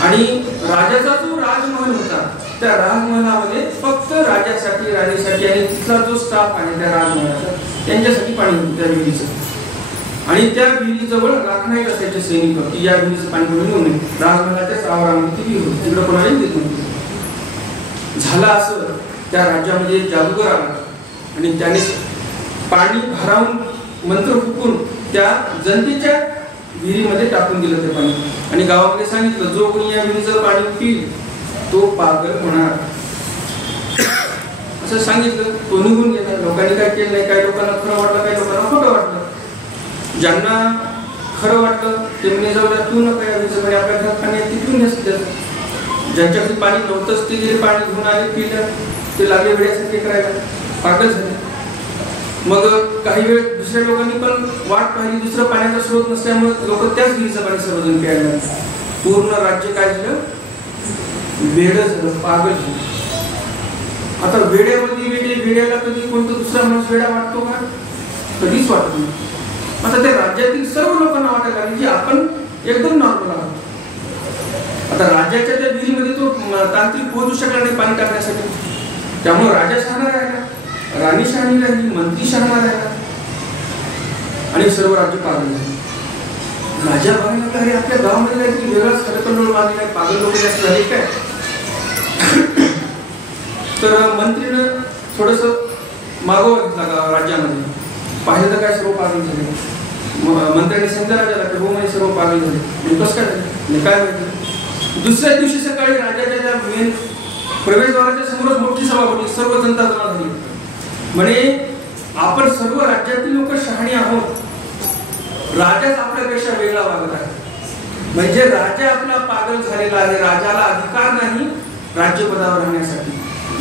आणि राजाचा जो राजमहल होता त्या राजमहलामध्ये फक्त राजासाठी, राणीसाठी आणि तिथला जो स्टाफ आहे त्या राजमहालाचा त्यांच्यासाठी पाणी होतं त्या विहिरीचं. आणि त्या विहिरीजवळ राखणारे असायचे सैनिक की या विहिरीचं पाणी कोणी येऊ नये. राजमहालाच्याच आवारामध्ये ती विहीर होती, तिकडे कोणालाही देत नव्हती. झालं असं, त्या राज्यामध्ये एक जादूगर आला आणि त्याने पाणी भरावून मंत्र फुकून त्या जनतेच्या विहिरीमध्ये टाकून दिलं ते पाणी. आणि गावामध्ये सांगितलं जो कोणी या विहिरीचं पाणी पिईल तो पागल होणार असं सांगितलं. तो निघून गेला. लोकांनी काय केलं नाही, काही लोकांना खरं वाटलं, काही लोकांना खोटं वाटलं. ज्यांना खरं वाटलं ते म्हणजे जाऊ द्या, तू नका या विहिरीचं पाणी आपल्या घरात पाणी तिथून नसतं. ज्यांच्याकडे पाणी नव्हतंच ते जे पाणी घेऊन आले पिलं ते लागले वेळेसाठी करायला पागल झाले. मग काही वेळ दुसऱ्या लोकांनी पण वाट पाहिली, दुसरं पाण्याचा स्रोत नसल्यामुळे लोक त्याच विहिरीचं पाणी सर्वजण प्यायला. पूर्ण राज्य काय झालं, वेड झालं, पागल झालं. आता वेड्यामध्ये वेड्याला कधी कोणता दुसरा माणूस वेडा वाटतो का? कधीच वाटत नाही. आता त्या राज्यातील सर्व लोकांना वाटायला लागले की आपण एकदम नॉर्मल आहोत. आता राज्याच्या त्या विहिरीमध्ये तो तांत्रिक पोहोचू शकला नाही पाणी टाकण्यासाठी, त्यामुळे राजा शहाणा राहिला, राणी शहाणी राहिली, मंत्री शहाणा राहिला आणि सर्व राज्य पागल झाले. राजा बघायला तर आपल्या गावामध्ये काहीतरी वेगळाच खडकंडोळ मारलेला आहे, पागल लोक जास्त झाले काय. तर मंत्रीनं थोडस मागोवा घेतला राज्यामध्ये. पाहिलं तर काय सर्व पागल झाले. मंत्र्यांनी सांगितलं राजाला की हो म्हणे सर्व पागल झाले. कसं काय झालं काय माहिती. दुसऱ्या दिवशी सकाळी राजाच्या त्या मेन प्रवेशद्वाराच्या समोरच मोठी सभा होती, सर्व जनता जमा झाली. म्हणे आपण सर्व राज्यातील लोक शहाणे आहोत, राजाच आपल्यापेक्षा वेगळा वागत आहे. म्हणजे राजा आपला पागल झालेला आहे. राजाला अधिकार नाही राज्यपदावर राहण्यासाठी.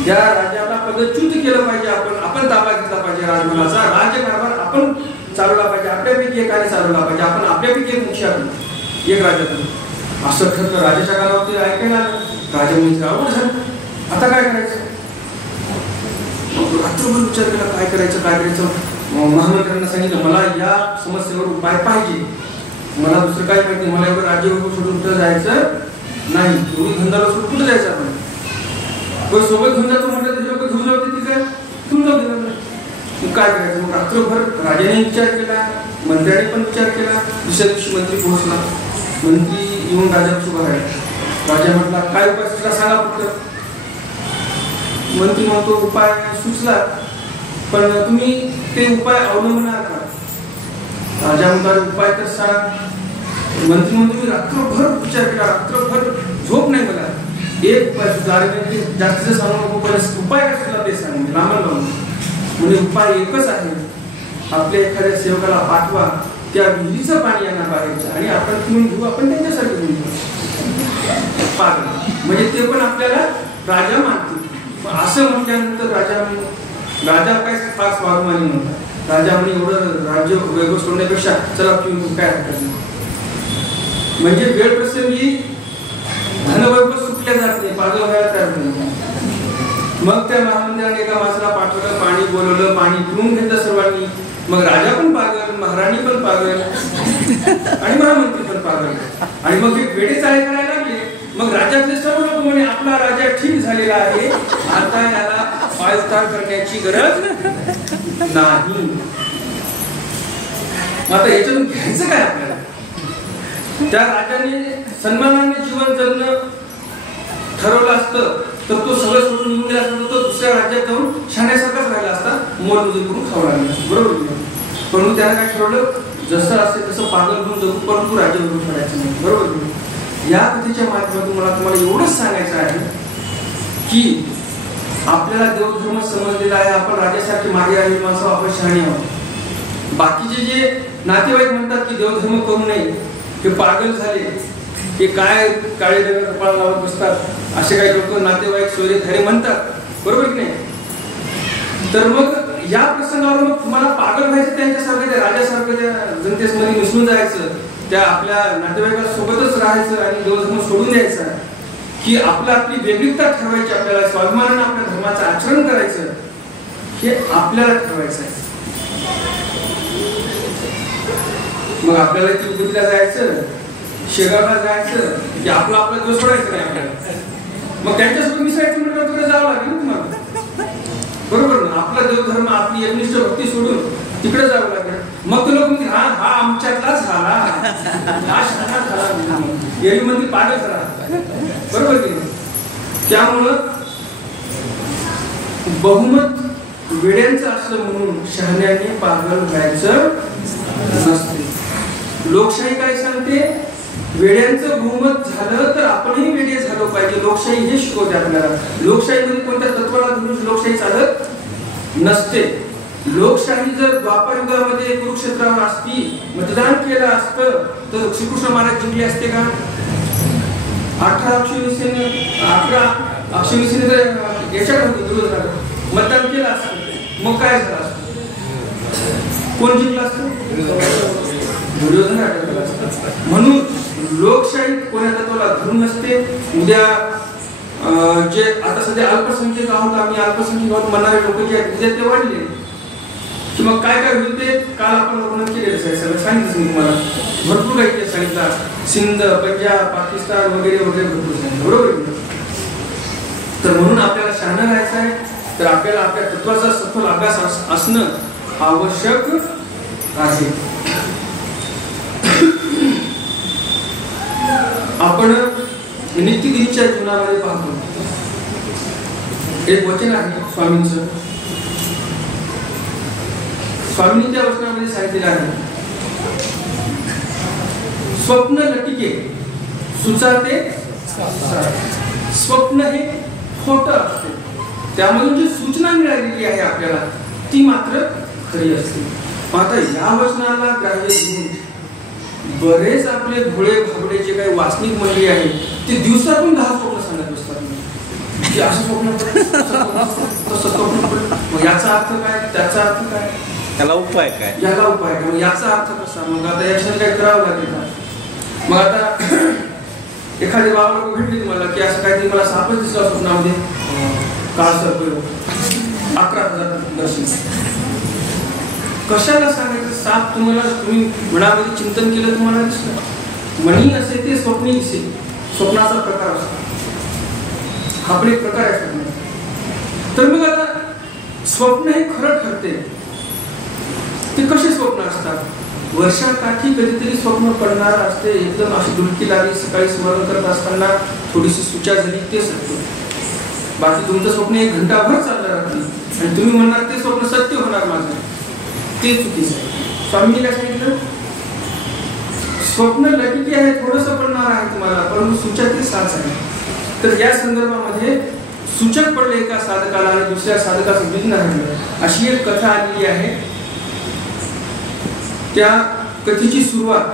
ज्या राजाला पदच्युत केलं पाहिजे, आपण ताबा घेतला पाहिजे राजमहालाचा. राज्यकारभार आपण चालवला पाहिजे, आपल्यापैकी एकाने चालवला पाहिजे. आपण आपल्यापैकी एक मुखिया एक राजा असं ठरलं. राजाच्या कानावरती ऐकायला आलं. राजा म्हणजे अवघड झालं, आता काय करायचं. रात्रभर विचार केला काय करायचं. महामंत्र्यांना सांगितलं मला या समस्येवर उपाय पाहिजे, मला दुसरं काय माहिती, मला एवढं राज्य सोडून कुठं जायचं नाही, तुम्ही धंदाला सोडून कुठं जायचं आपण. सोबत घेऊन जातो म्हटलं तरी लोक घेऊन जाते तिथे तुम्ही जाऊ दिलं नाही. काय करायचं. मग रात्रभर राजाने विचार केला, मंत्र्याने पण विचार केला. दुसऱ्या दिवशी मंत्री पोहोचला. मंत्री येऊन राजापाशी उभा राहिला. राजा म्हटला काय उपाय सुचला सांगा फक्त. मंत्री म्हणतो उपाय सुचला पण तुम्ही ते उपाय अवलंबणार का. राजा म्हणतात उपाय तर सांग. मंत्री म्हणतो मी रात्रभर विचार केला, रात्रभर झोप नाही मला, एक उपाय सुद्धा जास्तीचं सांगू नको, पण उपाय काय सुद्धा ते सांग लांबण लावून. म्हणजे उपाय एकच आहे, आपल्या एखाद्या सेवकाला पाठवा, त्या विहिरीचं पाणी यांना बाहेरचं आणि आपण पिऊन घेऊ, आपण त्यांच्यासाठी घेऊन घेऊ. पागल म्हणजे ते पण आपल्याला राजा मानतील. असं म्हटल्यानंतर राजा काय फार स्वाभिमानी नव्हता. राजा म्हणे एवढं राज्य वैभव सोडण्यापेक्षा चला पिऊन घेऊ, काय हरकत नाही. म्हणजे वेळ प्रसंगी धनवैभव सुटल्या जात नाही, पागल व्हायला तयार नाही. मग त्या महामंत्र्याने एका माणसाला पाठवलं, पाणी बोलवलं, पाणी पिऊन घेतलं सर्वांनी. मग राजा पण पागल, महाराणी पण पागल आणि महामंत्री पण पागल. आणि मग हे वेडे चाळे करायला लागले. मग राज्यातले सर्व लोक म्हणे आपला राजा ठीक झालेला आहे, आता याला पायउतार करण्याची गरज नाही. आता याच्यातून घ्यायचं काय आपल्याला. त्या राजाने सन्मानाने जीवन जगणं ठरवलं असतं तर तो सगळं सोडून निघून गेला असता, तो दुसऱ्या राज्यात जाऊन शाण्यासारखाच राहिला असता, मोलमजुरी करून खाऊ लागला, बरोबर नाही? परंतु त्याने काय ठरवलं, जसं असेल तसं पागल होऊन जगू, परंतु राज्य बघून ठेवायचं नाही, बरोबर नाही? या कथेच्या माध्यमातून मला तुम्हाला एवढंच सांगायचं आहे की आपल्याला देवधर्म समजलेला आहे, आपण राज्यासारखी मागे आहे माणसं, आपण शहाणी आहोत. बाकीचे जे नातेवाईक म्हणतात की देवधर्म करू नये, हे पागल झाले, हे काय काळे रंग कपाळाला लावत बसतात, असे काही लोक नातेवाईक सोयरे म्हणतात, बरोबर की नाही? तर मग या प्रसंगावर मग तुम्हाला पागल व्हायचं, त्यांच्यासारखं त्या राजासारखं त्या जनतेमध्ये मिसळून जायचं, त्या आपल्या नातेवाईकासोबतच राहायचं आणि देवधर्म सोडून द्यायचा, की आपली वेगळीकता ठरवायची, आपल्याला स्वाभिमानाने आपल्या धर्माचं आचरण करायचं, हे आपल्याला ठरवायचं आहे. मग आपल्याला तिरुपतीला जायचं, शेगावला जायचं, की आपला दिवस सोडायचं नाही आपल्याला. मग त्यांच्यासोबत मिसळायचं म्हटलं तिकडे जावं लागेल ना तुम्हाला, बरोबर ना? आपला देवधर्म, आपली एकनिष्ठ भक्ती सोडून तिकडे जावं लागेल. मग ते लोक म्हणतील, हा आमच्यातलाच झाला, हा शहाणा झाला, एरवी म्हणजे पागल झाला, बरोबर की नाही? त्यामुळं बहुमत वेड्यांचं असलं म्हणून शहाण्याने पागल व्हायचं नसते. लोकशाही काय सांगते, वेड्यांचं बहुमत झालं तर आपणही वेडे झालो पाहिजे. लोकशाही हे शिकवते आपल्याला. लोकशाहीमध्ये कोणत्या तत्वाला धरून लोकशाही चालत नसते. लोकशाही जर द्वापर युगामध्ये कुरुक्षेत्रावर असती, मतदान केलं असतं तर श्रीकृष्ण महाराज जिंकले असते का? 18 अक्षविसेने जर याच्यात दुर्योधनाकडे मतदान केलं असतं, मग काय झालं असतं? कोण जिंकलं असतं? दुर्योधन अटकला असता. म्हणून लोकशाही कोण्या तत्वाला धरून नसते. उद्या जे आता सध्या अल्पसंख्याक आहोत, आम्ही अल्पसंख्याक आहोत म्हणणारे लोक जे आहेत, उद्या ते वाढले की मग काय काय होईल ते काल आपण वर्णन केलेलं आहे, सगळं सांगितलं मी तुम्हाला. भरपूर काही सांगितलं, सिंध, पंजाब, पाकिस्तान वगैरे वगैरे भरपूर सांगितलं, बरोबर? तर म्हणून आपल्याला शहाणं राहायचं आहे, तर आपल्याला आपल्या तत्वाचा सखोल अभ्यास असणं आवश्यक आहे. आपण नित्यदिनीच्या जीवनामध्ये पाहतो, एक वचन आहे स्वामींचं. स्वामींनी त्या वचनामध्ये सांगितलेलं आहे, स्वप्न लटिके सुचाते. स्वप्न हे खोटं असते, त्यामधून जी सूचना मिळालेली आहे आपल्याला ती मात्र खरी असते. आता या वचनाला ग्राह्य घेऊन बरेच आपले भोळे भाबडे जे काही वासनिक मंडळी आहे, ते दिवसातून 10 स्वप्न सांगत बसतात की असं स्वप्न तसं स्वप्न पडलं, याचा अर्थ काय, त्याचा अर्थ काय, त्याला उपाय काय, याला उपाय काय, मग याचा अर्थ कसा, मग आता याच्याने काय करावं लागेल का? मग आता एखादी बाबा लोक भेटली तुम्हाला की असं काहीतरी मला सापच दिसला स्वप्नामध्ये, काळ सर्प 11,000 दर्शन. कशाला सांगायचं? साप तुम्हाला, तुम्ही मनामध्ये चिंतन केलं तुम्हाला दिसलं. मनी असे ते स्वप्नी दिसे, स्वप्नाचा प्रकार असतो, हा पण एक प्रकार आहे स्वप्न. तर मग आता स्वप्न हे खरं ठरते. ते कसे स्वप्न असतात? वर्षाकाठी कधीतरी स्वप्न पडणार असते, एकदम अशी डुलकी लागली, सकाळी स्मरण करत असताना थोडीशी सुचा झाली, ते सत्य. बाकी तुमचं स्वप्न 1 घंटाभर चाललं राहते आणि तुम्ही म्हणणार ते स्वप्न सत्य होणार माझं, ते चुकीचं आहे. स्वामींनी काय सांगितलं? स्वप्न लटिके आहे, थोडंसं पडणार आहे तुम्हाला, परंतु सूचक ते साच आहे. तर या संदर्भामध्ये सूचक पडले एका साधकाला आणि दुसऱ्या साधकाचं विघ्न राहिलं, अशी एक कथा आलेली आहे. त्या कथेची सुरुवात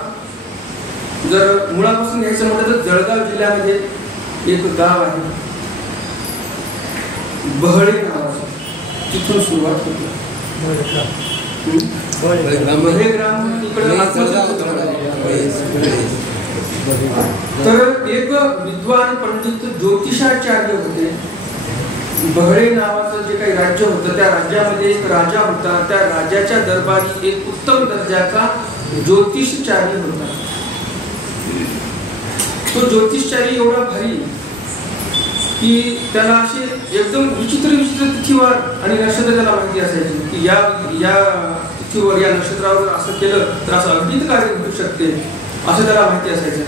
जर मुळापासून घ्यायचं म्हटलं तर जळगाव जिल्ह्यामध्ये एक गाव आहे, बहळे नावाचं, तिथून सुरुवात होती. तर एक विद्वान पंडित ज्योतिषाचार्य होते. बहळे नावाचं जे काही राज्य होतं, त्या राज्यामध्ये एक राजा होता. त्या राजाच्या दरबारी एक उत्तम दर्जाचा ज्योतिषचारी होता. तो ज्योतिषचारी एवढा भारी की त्याला असे एकदम विचित्र विचित्र तिथीवर आणि नक्षत्र त्याला माहिती असायची की या तिथीवर, या नक्षत्रावर असं केलं तर असं अगदीच कार्य घडू शकते, असं त्याला माहिती असायचं.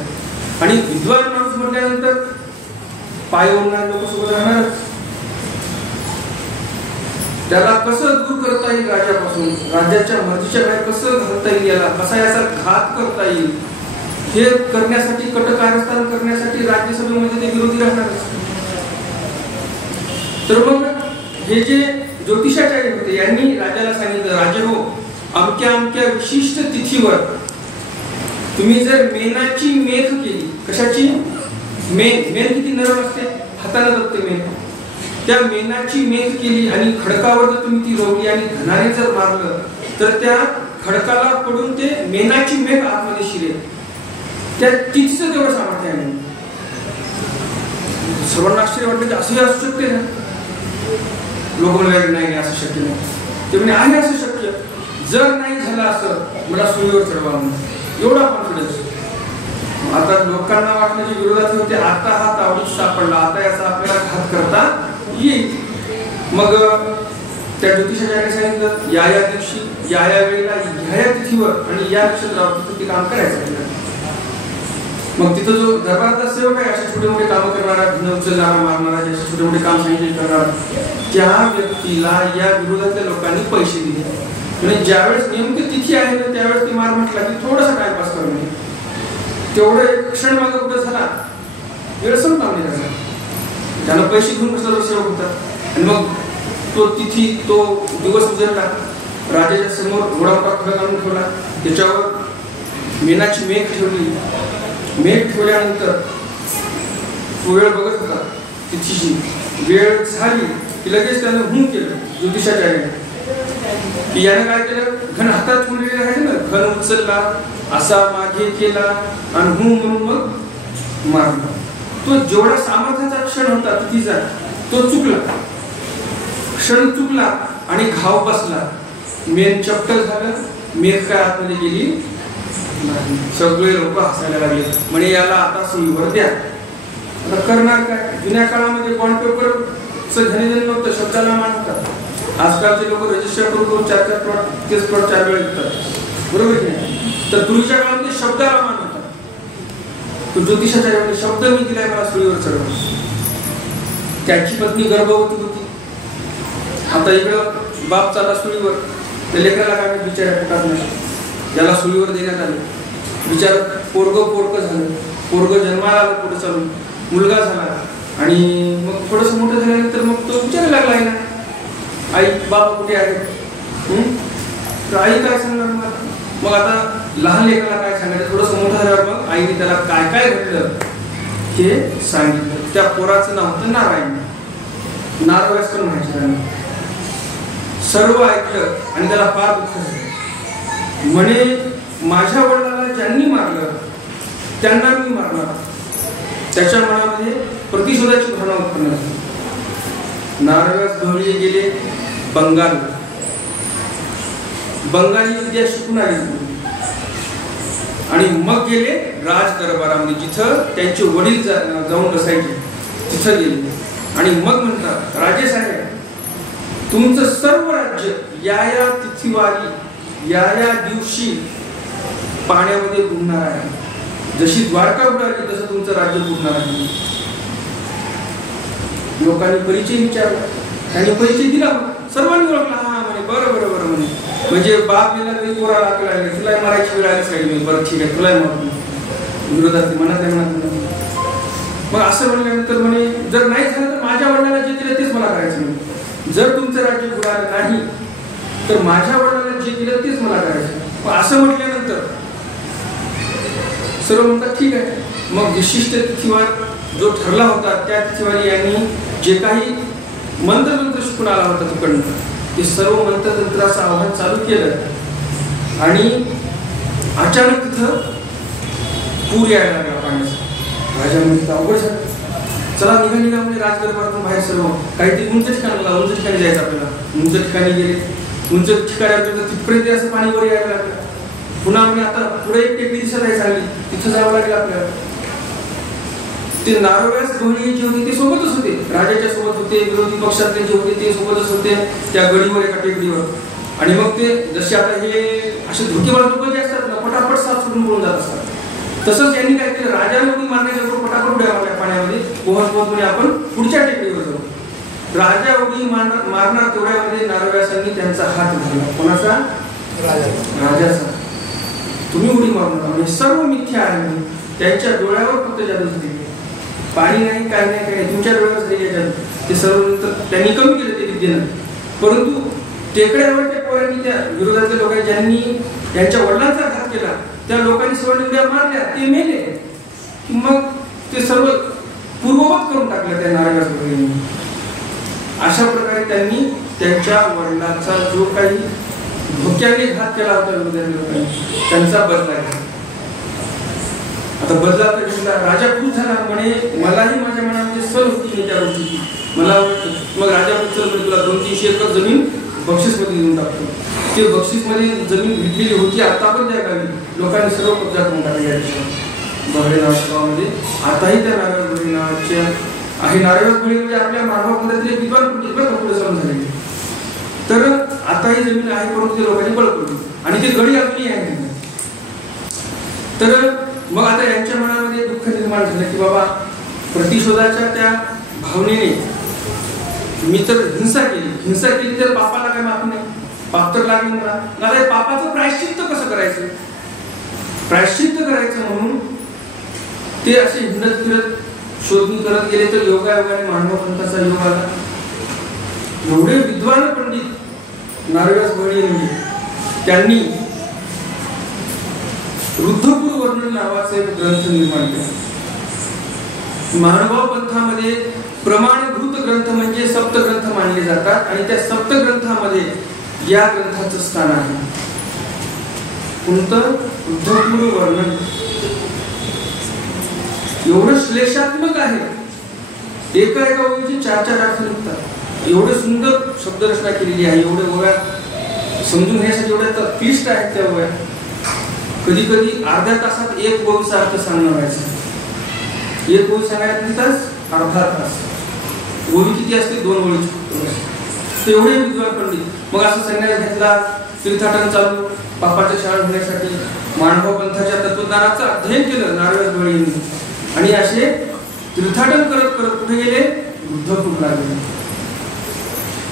आणि विद्वान माणूस म्हटल्यानंतर पाय ओढणारे लोक सोबत राहणारच. त्याला कसं दूर करता येईल राज्यापासून, राज्याच्या मर्जीच्या बाहेर कसं घालता येईल, याला कसा याचा घात करता येईल, हे करण्यासाठी कट कारस्थान करण्यासाठी राज्यसभेमध्ये ते विरोधी राहणारच. तर मग हे जे ज्योतिषाचार्य होते यांनी राजाला सांगितलं, राजे हो, अमक्या अमक्या विशिष्ट तिथीवर तुम्ही जर मेनाची मेघ केली, कशाची मेघ, मेघ किती नरम असते, हाताला जपते मेघ, त्या मेनाची मेघ केली आणि खडकावर जर तुम्ही ती रोवली आणि घनाने जर मारलं तर त्या खडकाला पडून ते मेनाची मेघ आतमध्ये शिरेल. त्या तिथचं तेवढं सामर्थ्य आहे. सर्वांना आश्चर्य वाटलं की असंही असू शकते ना. लोक म्हणाले नाही असं शक्य नाही. ते म्हणजे आहे असं शक्य, जर नाही झालं असं मला सुळीवर चढवा म्हणून एवढा कॉन्फिडन्स. आता लोकांना वाटलं की विरोधात होते, आता हा तावडीत सापडला, आता याचा आपल्याला घात करता येईल. मग त्या ज्योतिषाचार्याने सांगितलं, या दिवशी या वेळेला ह्या तिथीवर आणि या नक्षत्रावर तिथं ते काम करायचं. मग तिथं जो दरबाराचा सेवक आहे, असे छोटे मोठे काम करणारा, भिन्न उचलणारा, मारणारा, असे छोटे मोठे काम सांगितले करणारा, त्या व्यक्तीला या विरोधातल्या लोकांनी पैसे दिले. म्हणजे ज्यावेळेस नेमकी तिथी आहे ना त्यावेळेस ती मार म्हटला की थोडासा टाइमपास करणे, तेवढं एक क्षण मागे कुठं झाला, वेळ संपला नाही. त्यानं पैसे घेऊन बसला सेवक होता. आणि मग तो तिथी तो दिवस उजळला, राजाच्या समोर घोडा मोठा खडक आणून ठेवला, त्याच्यावर मेनाची मेघ ठेवली. मेघ ठेवल्यानंतर तो वेळ बघत होता, तिथीची वेळ झाली की लगेच त्यानं हुं केलं ज्योतिषाचार्याने, की याने काय केलं, घन हातात ठेवलेले आहे ना, घन उचलला, असा मागे केला आणि हुं म्हणून मग मारला. तो जेवढा सामर्थ्याचा क्षण होता तिथीचा तो चुकला, क्षण चुकला आणि घाव बसला. मेन चपटल झालं, मेघ काय आतमध्ये गेली नाही. सगळे लोक हसायला लागले, म्हणजे याला आता सुईवर द्या. आता करणार काय, जुन्या काळामध्ये बॉन्ड पेपर धनीधन नव्हतं, शब्दाला मान होता. आजकालचे लोक रजिस्टर करून 4-4 प्लॉट 30 प्लॉट 4 वेळा विकतात, बरोबर की नाही. तर पूर्वीच्या काळामध्ये शब्दाला मान होता. तो ज्योतिषाचार्याने शब्द मी दिलाय, मला सुईवर चढव. त्याची पत्नी गर्भवती होती. आता इकडं बाप चालला सुईवर, त्या लेकराला काय बिचारा पोटात नाही, ज्याला सुईवर देण्यात आलं. बिचार पोरग झालं, पोरग जन्माला आलं, पुढे चालून मुलगा झाला. आणि मग थोडस मोठं झाल्यानंतर मग तो विचारायला लागला, आहे ना आई बाप कुठे आहे. तर आई काय सांगणार मग आता लहान लेकराला काय सांगायचं. थोडस मोठं झाल्यावर मग आईने त्याला काय काय घडलं हे सांगितलं. त्या पोराचं नाव होतं नारायण, नारव्यास पण म्हणायचं. सर्व ऐकलं आणि त्याला फार दुःख झालं. म्हणे माझ्या वडिलाला ज्यांनी मारलं त्यांना मी मारणार. त्याच्या मनामध्ये प्रतिशोधाची भावना उत्पन्न झाली. नारव्यास गवळी गेले बंगाल, बंगाली विद्या शिकून आले आणि मग गेले राज दरबारामध्ये, जिथं त्यांचे वडील जाऊन बसायचे तिथं गेले. आणि मग म्हणतात, राजे साहेब तुमचं सर्व राज्य या तिथीवारी या दिवशी पाण्यामध्ये बुडणार आहे. जशी द्वारका बुडाली तसं तुमचं राज्य बुडणार आहे. लोकांनी परिचय विचारला, त्यांनी परिचय दिला, सर्वांनी ओळखला. हा म्हणे बरं बरं बरं म्हणे, म्हणजे बाप गेला तरी पोराला अकल आली, तुला मारायची वेळ आली साईड, बरं ठीक आहे तुला मारतो. विरोधात मनात मग असं म्हणल्यानंतर म्हणे जर नाही झालं तर माझ्या वडिलांना जे दिलं तेच मला करायचं. म्हणे जर तुमचं राज्य बुडालं नाही तर माझ्या वडिलांना जे दिलं तेच मला करायचं. मग असं म्हटल्यानंतर सर्व म्हणतात ठीक आहे. मग विशिष्ट तिथीवर जो ठरला होता त्या तिथीवारी यांनी जे काही मंत्रतंत्र शिकून आला होता तिकडनं ते सर्व मंत्रतंत्राचं आव्हान चालू केलं आणि अचानक तिथं पूर यायला लागला पाण्याचा. राजा म्हणजे अवघड झालं, चला निघा म्हणजे राजदरबारातून बाहेर सर्व काहीतरी उंच ठिकाण, मला उंच ठिकाणी जायचं आपल्याला. उंच ठिकाणी गेले, उंच ठिकाणी तिथपर्यंत असं पाणी वर यायला लागलं. पुन्हा आम्ही आता पुढे एक टेकडी दिसत आहे चांगली, तिथं जावं लागेल आपल्याला. ते नारोव्यास गवळी जे होते ते सोबतच होते, राजाच्या सोबत होते, विरोधी पक्षातले जे होते ते सोबतच होते त्या गडीवर, एका टेकडीवर. आणि मग ते जसे आता हे असे धोकेबाज लोक जे असतात ना, पटापट साथ सोडून पळून जात असतात. तसंच यांनी काय केलं, राजाला उडी मारण्याच्या पटापट उड्या मारल्या पाण्यामध्ये, पोहत आपण पुढच्या टेकडीवर जाऊ. राजा उडी मारणार तेवढ्यामध्ये नारळव्यासांनी त्यांचा हात धरला. कोणाचा? राजाचा. तुम्ही उडी मारणार म्हणजे सर्व मिथ्या आहे. त्यांच्या डोळ्यावर फक्त जादू झाली, पाणी नाही, काय नाही, काय तुमच्या डोळ्यावर झाली जादू. ते सर्व नंतर त्यांनी कमी केलं ते विद्येनं. परंतु टेकड्यावर त्या पोरांनी, त्या विरोधातल्या लोकांनी ज्यांनी त्यांच्या वडिलांचा घात केला, त्या लोकांनी सर्व उड्या मारल्या, ते मेले. मग ते सर्व पूर्ववत करून टाकलं त्या नारळासोबत. अशा प्रकारे त्यांनी त्यांच्या वडिलांचा जो काही धोक्याने घात केला होता विरोधातल्या लोकांनी, त्यांचा बदला घ्या. आता बदला तर घेतला. राजा खुश झाला, म्हणे मलाही माझ्या मनामध्ये सल होती त्या गोष्टीची, मला मग राजा चल तुला 200-300 एकर जमीन बक्षीस मध्ये देऊन टाकतो. ते बक्षीस मध्ये जमीन भेटलेली होती आता पण त्या गावी लोकांनी सर्व कब्जा करून टाकली. या बहरे नावाच्या गावामध्ये आताही त्या नारळबळी नावाच्या आहे. नारळबळी म्हणजे आपल्या मानवामध्ये विद्वान पुढे सम झाले. तर आताही जमीन आहे, परंतु ते लोकांनी बळ पडली आणि ते गडी आपली आहे. तर मग आता यांच्या मनामध्ये दुःख निर्माण झालं की बाबा प्रतिशोधाच्या त्या भावनेने मी तर हिंसा केली तर पापाला काय माफ नाही, पाप तर लागेल मला. आता पापाचं प्रायश्चित्त कसं करायचं, प्रायश्चित्त करायचं म्हणून ते असे हिंडत फिरत शोधून करत गेले. तर योगायोगाने मानव पंथाचा योग आला. एवढे विद्वान पंडित नारळास बळी म्हणजे त्यांनी रुद्धपूर वर्णन नावाचा एक ग्रंथ निर्माण केला. महानुभाव पंथामध्ये प्रमाणभूत ग्रंथ म्हणजे सप्तग्रंथ मानले जातात आणि त्या सप्तग्रंथामध्ये या ग्रंथाचं स्थान आहे. कोणतं? रुद्धपूर वर्णन. एवढं श्लेषात्मक आहे, एका ओळीचे 4-4 अर्थ निघतात. एवढे सुंदर शब्दरचना केलेली आहे. एवढे ओव्या समजून घेण्यासाठी एवढ्या क्लिष्ट आहेत त्या ओव्या. कधी कधी अर्ध्या तासात एक ओळीचा अर्थ सांगणं व्हायचं. एक ओळी सांगायला तास, अर्धा तास. ओळी किती असते? 2 ओळी. ते एवढे विद्वान पंडित. मग असं संन्यास घेतला, तीर्थाटन चालू, पापाच्या शाळा होण्यासाठी मानव पंथाच्या तत्वज्ञानाचं अध्ययन केलं नारळास बळी यांनी. आणि असे तीर्थाटन करत करत कुठे गेले? रुद्धपूरला गेले.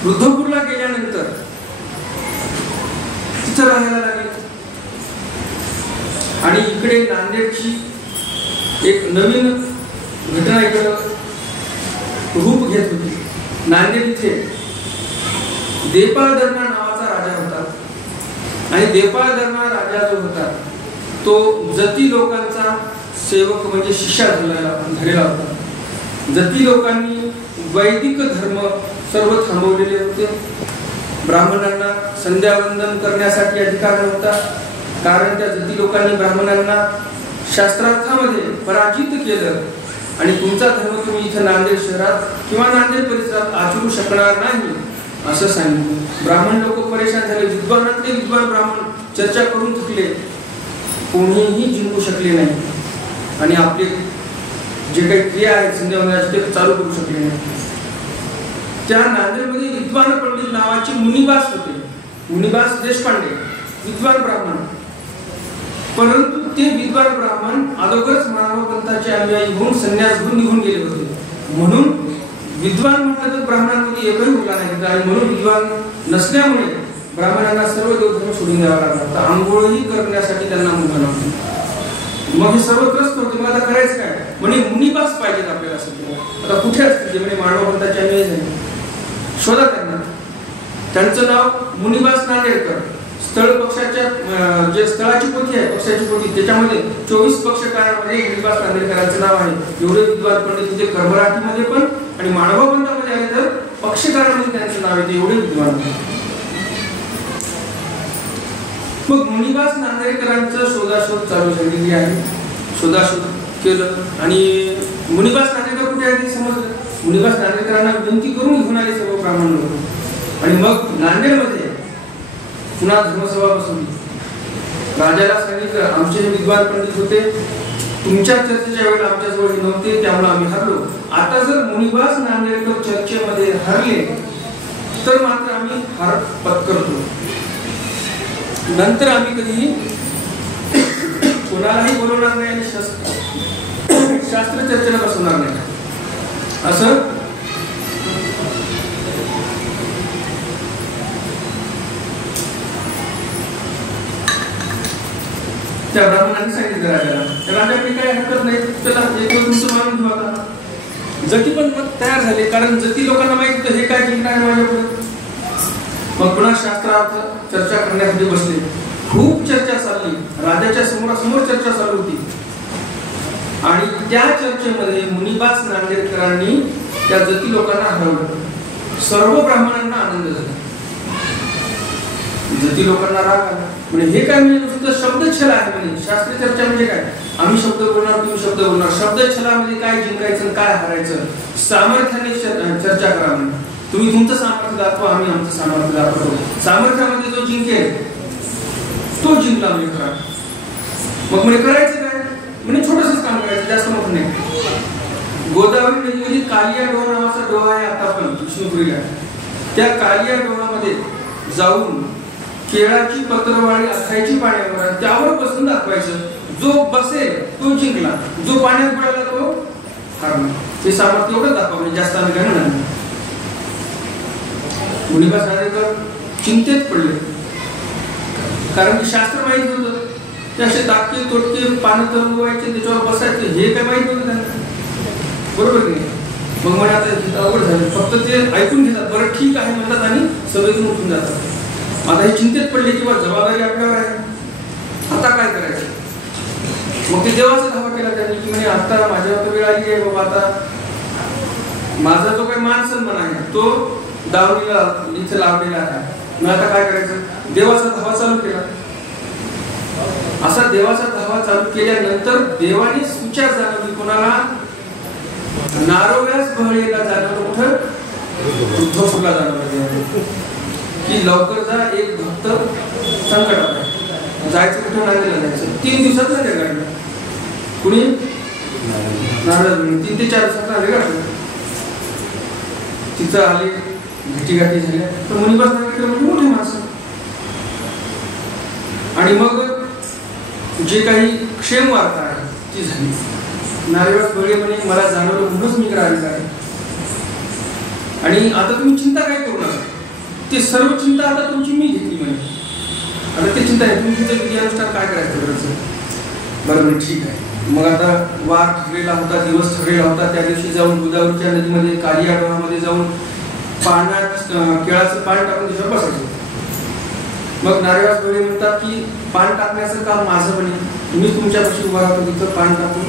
रुद्धपूरला गेल्यानंतर तिथं राहायला लागले. आणि इकडे नांदेडची एक नवीन घटना इकडं रूप घेत होती. नांदेड इथे देपाळदर्णा नावाचा राजा होता. आणि देपाळदर्णा राजा जो होता तो जती लोकांचा सेवक म्हणजे शिष्य झालेला होता. जती लोकांनी वैदिक धर्म सर्व थांबवलेले होते. ब्राह्मणांना संध्यावंदन करण्यासाठी अधिकार नव्हता, कारण त्या जती लोकांनी ब्राह्मणांना शास्त्रार्थामध्ये पराजित केलं. आणि तुमचा धर्म तुम्ही इथं नांदेड शहरात किंवा नांदेड परिसरात आचरू शकणार नाही असं सांगितलं. ब्राह्मण लोक परेशान झाले. विद्वानातले विद्वान ब्राह्मण चर्चा करून थकले, कोणीही जिंकू शकले नाही. आणि आपले जे काही क्रिया आहेत संध्यावंदनाचे ते चालू करू शकले नाही. त्या नांदेडमध्ये विद्वान पंडित नावाचे मुनिबास होते. मुनिबास देशपांडे, विद्वान ब्राह्मण. परंतु ते विद्वान ब्राह्मण अगोदरच मानव पंथाचे अनुयायी होऊन संन्यास घेऊन निघून गेले होते. म्हणून विद्वान म्हटलं तर ब्राह्मणांमध्ये एकही मुलगा नाही. आणि म्हणून विद्वान नसल्यामुळे ब्राह्मणांना सर्व देवधर्म सोडून द्यावा लागला. तर आंघोळही करण्यासाठी त्यांना मुलगा नव्हता. मग हे सर्व त्रस्त होते. मग आता करायचं काय? म्हणे मुनिबास पाहिजेत आपल्याला सध्या. आता कुठे असतील जे म्हणजे मानव पंथाचे अनुयायी झाले? शोधा त्यांना. त्यांचं नाव मुनिबास नांदेडकर. स्थळ पक्षाच्या जे स्थळाची पोथी आहे, पक्षाची पोथी, त्याच्यामध्ये 24 पक्षकारांमध्ये मुनिबास नांदेडकरांचं नाव आहे. एवढे विद्वान पंडित तिथे कर्मराठीमध्ये पण आणि मानव पंथामध्ये आले तर पक्षकारांमध्ये त्यांचं नाव येते. एवढे विद्वान. मग मुनिबास नांदेडकरांचं शोधाशोध चालू झालेली आहे. शोधाशोध केलं आणि मुनिबास नांदेडकर कुठे आहे ते समजलं. मुनिबास नांदेडकरांना विनंती करून घेऊन आले सर्व ब्राह्मण लोक. आणि मग नांदेडमध्ये पुन्हा धर्मसभा बसवली. राजाला सांगितलं आमचे हे विद्वान पंडित होते, तुमच्या चर्चेच्या वेळेला आमच्याजवळ नव्हते, त्यामुळे आम्ही हरलो. आता जर मुनिबास नांदेडकर चर्चेमध्ये हरले तर मात्र आम्ही हार पत्करतो. नंतर आम्ही कधी कोणालाही बोलवणार नाही आणि शास्त्र चर्चेला बसवणार नाही असं त्या ब्राह्मणांनी सांगितलं राजाला. राजाकडे काही हरकत नाही, त्याला एक तुमचं मानून घेऊ. आता जती पण मग तयार झाले, कारण जती लोकांना माहित होतं हे काय जिंकणार आहे माझ्याकडे. मग पुन्हा शास्त्रार्थ चर्चा करण्यासाठी बसले. खूप चर्चा चालली, राजाच्या समोरासमोर चर्चा चालू होती. आणि त्या चर्चेमध्ये मुनिबास नांदेडकरांनी त्या जती लोकांना हरवलं. सर्व ब्राह्मणांना आनंद झाला. जती लोकांना राग आला, म्हणजे हे काय म्हणजे नुसतं शब्दछल आहे. म्हणजे शास्त्रीय चर्चा म्हणजे काय, आम्ही शब्द बोलणार तुम्ही शब्द बोलणार. शब्दछलामध्ये काय जिंकायचं काय हरायचं, सामर्थ्याने चर्चा करा. म्हणजे तुम्ही तुमचं सामर्थ्य दाखवा, आम्ही आमचं सामर्थ्य दाखवतो. सामर्थ्यामध्ये जो जिंकेल तो जिंकला म्हणजे खरा. मग म्हणजे करायचं काय, म्हणजे छोटंसंच काम करायचं, जास्त मोठं नाही. गोदावरी नदीमध्ये कालिया डोह नावाचा डोह आहे आता पण विष्णुपुरीला. त्या कालिया डोहामध्ये जाऊन केळाची पत्रवाळी असायची पाण्यावर, त्यावर बसून दाखवायचं. जो बसेल तो जिंकला, जो पाण्यात बुडाला तो हारला. ते सामर्थ्य एवढं दाखवलं, जास्त आम्ही काय म्हणणार. मुनिबास नांदेडकर चिंतेत पडले, कारण की शास्त्र माहित होतं. ते असे दाटके तोटके पानं तरंगवायचे, त्याच्यावर बसायचे, हे काय माहित होतं त्यांना. बरोबर की नाही. मग मला आता अवघड झालं, फक्त ते ऐकून घेतात, बरं ठीक आहे म्हणतात आणि सगळेजण उठून जातात. आता हे चिंतेत पडले की जबाबदारी आपल्यावर आहे, आता काय करायचं. मग ते देवाचा धावा केला त्यांनी की म्हणजे आता माझ्यावर वेळ आली आहे बाबा, आता माझा जो काही मान सन्मान आहे तो दावणीला इथे लावलेला आहे. मग आता काय करायचं, देवाचा धावा चालू केला. असा देवाचा धावा चालू केल्यानंतर देवाने सुचार जाणवली. कोणाला, नारोव्यास बहळीला जाणवलं. कुठं, उद्धवपूरला जाणवलं की लवकर जा, एक भक्त संकटात आहे. जायचं कुठं, नांदेडला जायचं. 3 दिवसात नांदेड गाठलं. कुणी, नारद 3 ते 4 दिवसात नांदेड गाठलं. तिथं आले, भेटीगाठी झाल्या. तर मुनिबास नांदेडकर म्हणजे मोठे माणसं. आणि मग जे काही क्षेम वार्ता आहे ती झाली. नारेवास बळे म्हणे मला जाणवलं म्हणूनच मी इकडे आलेला आहे. आणि आता तुम्ही चिंता काय करू नका, ते सर्व चिंता आता तुमची मी घेतली. म्हणजे आता ते चिंता आहे, तुम्ही तिथं विधिअनुष्ठान काय करायचं करायचं. बरं म्हणजे ठीक आहे. मग आता वार ठरलेला होता, दिवस ठरलेला होता. त्या दिवशी जाऊन गोदावरीच्या नदीमध्ये कालिया डोहामध्ये जाऊन पाण्यात केळाचं पान टाकून त्याच्यावर बसायचं. मग नारेवास बळे म्हणतात की पान टाकण्याचं काम माझं बने, मी तुमच्यापाशी उभा राहतो, तिथं पान टाकू,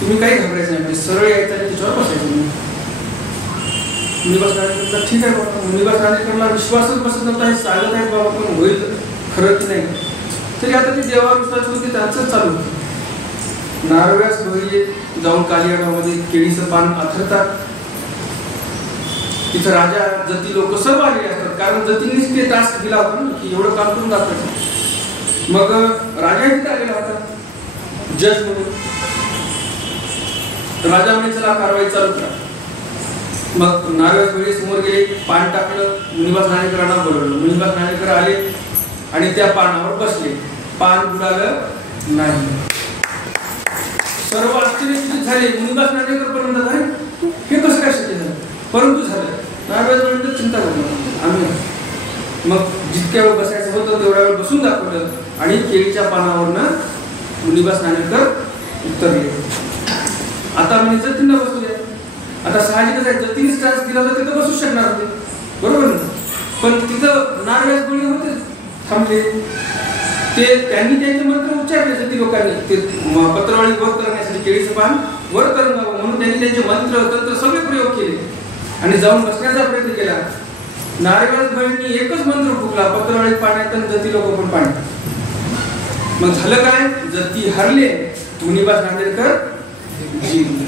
तुम्ही काही घाबरायचं नाही. सरळ यायचं आणि त्याच्यावर बसायचं. मुनिबास नांदेडकर ठीक आहे बाबा. मुनिबास नांदेडकरला विश्वासच बसत नव्हता, हे सांगत आहे बाबा पण होईल खरं की नाही. तरी आता ते देवावर विश्वास होते, त्यांचं चालू होतं. नारव्यास बळी जाऊन कालिया डोहामध्ये केळीचं पान अथरतात. तिथं राजा जती लोक सर्व आलेले असतात, कारण जतींनीच ते टास्क दिला होता ना की एवढं काम करून दाखवायचं. मग राजा तिथे आलेला होता जज म्हणून. राजा म्हणे चला कारवाई चालू करा. मग नारव्यास बळी समोर गेले, पान टाकलं, मुनिबास नांदेडकरांना बोलवलं. मुनिबास नांदेडकर आले आणि त्या पानावर बसले. पान बुडालं नाही. सर्व आश्चर्यचकित झाले. मुनिबास नांदेडकर पण म्हणतात आहे हे कसं काय शक्य झालं, परंतु झालं. नारव्यास चिंता करतो आम्ही. मग जितक्या वेळ बसायचं होतं तेवढ्या वेळ बसून दाखवलं आणि केळीच्या पानावरनं मुनिबास नांदेडकर उतरले. आता म्हणजे जतींना बसू द्या. आता साहजिकच आहे, जतीने स्टार्स दिला तर तिथं बसू शकणार होते, बरोबर ना. पण तिथं नारव्यास बळी होते थांबले. ते त्यांनी त्यांचे मंत्र उच्चारले. जती लोकांनी ते पत्रवाळी वर करण्यासाठी केळीचं पान वर तरंगावं म्हणून त्यांनी त्यांचे मंत्र तंत्र सगळे प्रयोग केले आणि जाऊन बसण्याचा प्रयत्न केला. नारव्यास बळींनी एकच मंत्र फुकला, पत्रवाळीत पाण्यात आणि जती लोक पण पाण्यात. मग झालं काय, जती हरले, मुनिबास नांदेडकर जिंकले.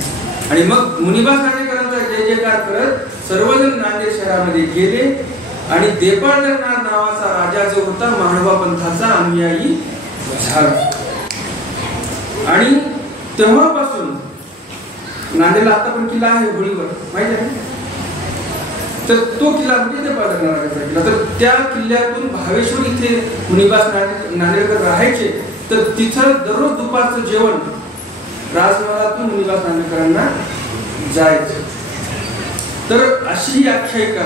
आणि मग मुनिबास नांदेडकरांचा जय जयकार करत सर्वजण नांदेड शहरामध्ये गेले आणि देपाळदरनार नावाचा राजा जो होता मांडवा पंथाचा अनुयायी झाला. आणि तेव्हापासून नांदेडला आता पण किल्ला आहे होळीवर, माहिती आहे. तर तो किल्ला म्हणजे देपाळदरनार राजाचा किल्ला. तर त्या किल्ल्यातून भावेश्वर इथे मुनिबास नांदेडकर राहायचे तर तिथं दररोज दुपारचं जेवण राजमहालातून मुनिबास नांदेकरांना जायचं. तर अशी ही आख्यायिका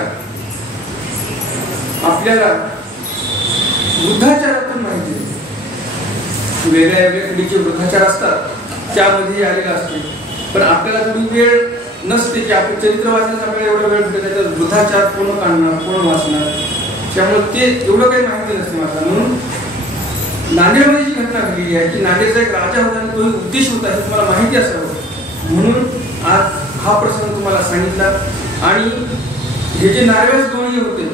आपल्याला वृद्धाचारातून माहिती आहे. वेगळ्या वेगळ्या पिढीचे वृद्धाचार असतात, त्यामध्ये आलेला असते. पण आपल्याला थोडी वेळ नसते की आपण चरित्र वाचण्यास आपल्याला एवढा वेळ भेटत. त्याच्यात वृद्धाचार कोण काढणार, कोण वाचणार, त्यामुळे ते एवढं काही माहिती नसते मला. म्हणून नांदेडमध्ये जी घटना घडलेली आहे की नांदेडचा एक राजा होता आणि तो उद्देश होता हे तुम्हाला माहिती असावं, म्हणून आज हा प्रसंग तुम्हाला सांगितला. आणि हे जे नार्वेस गवळी होते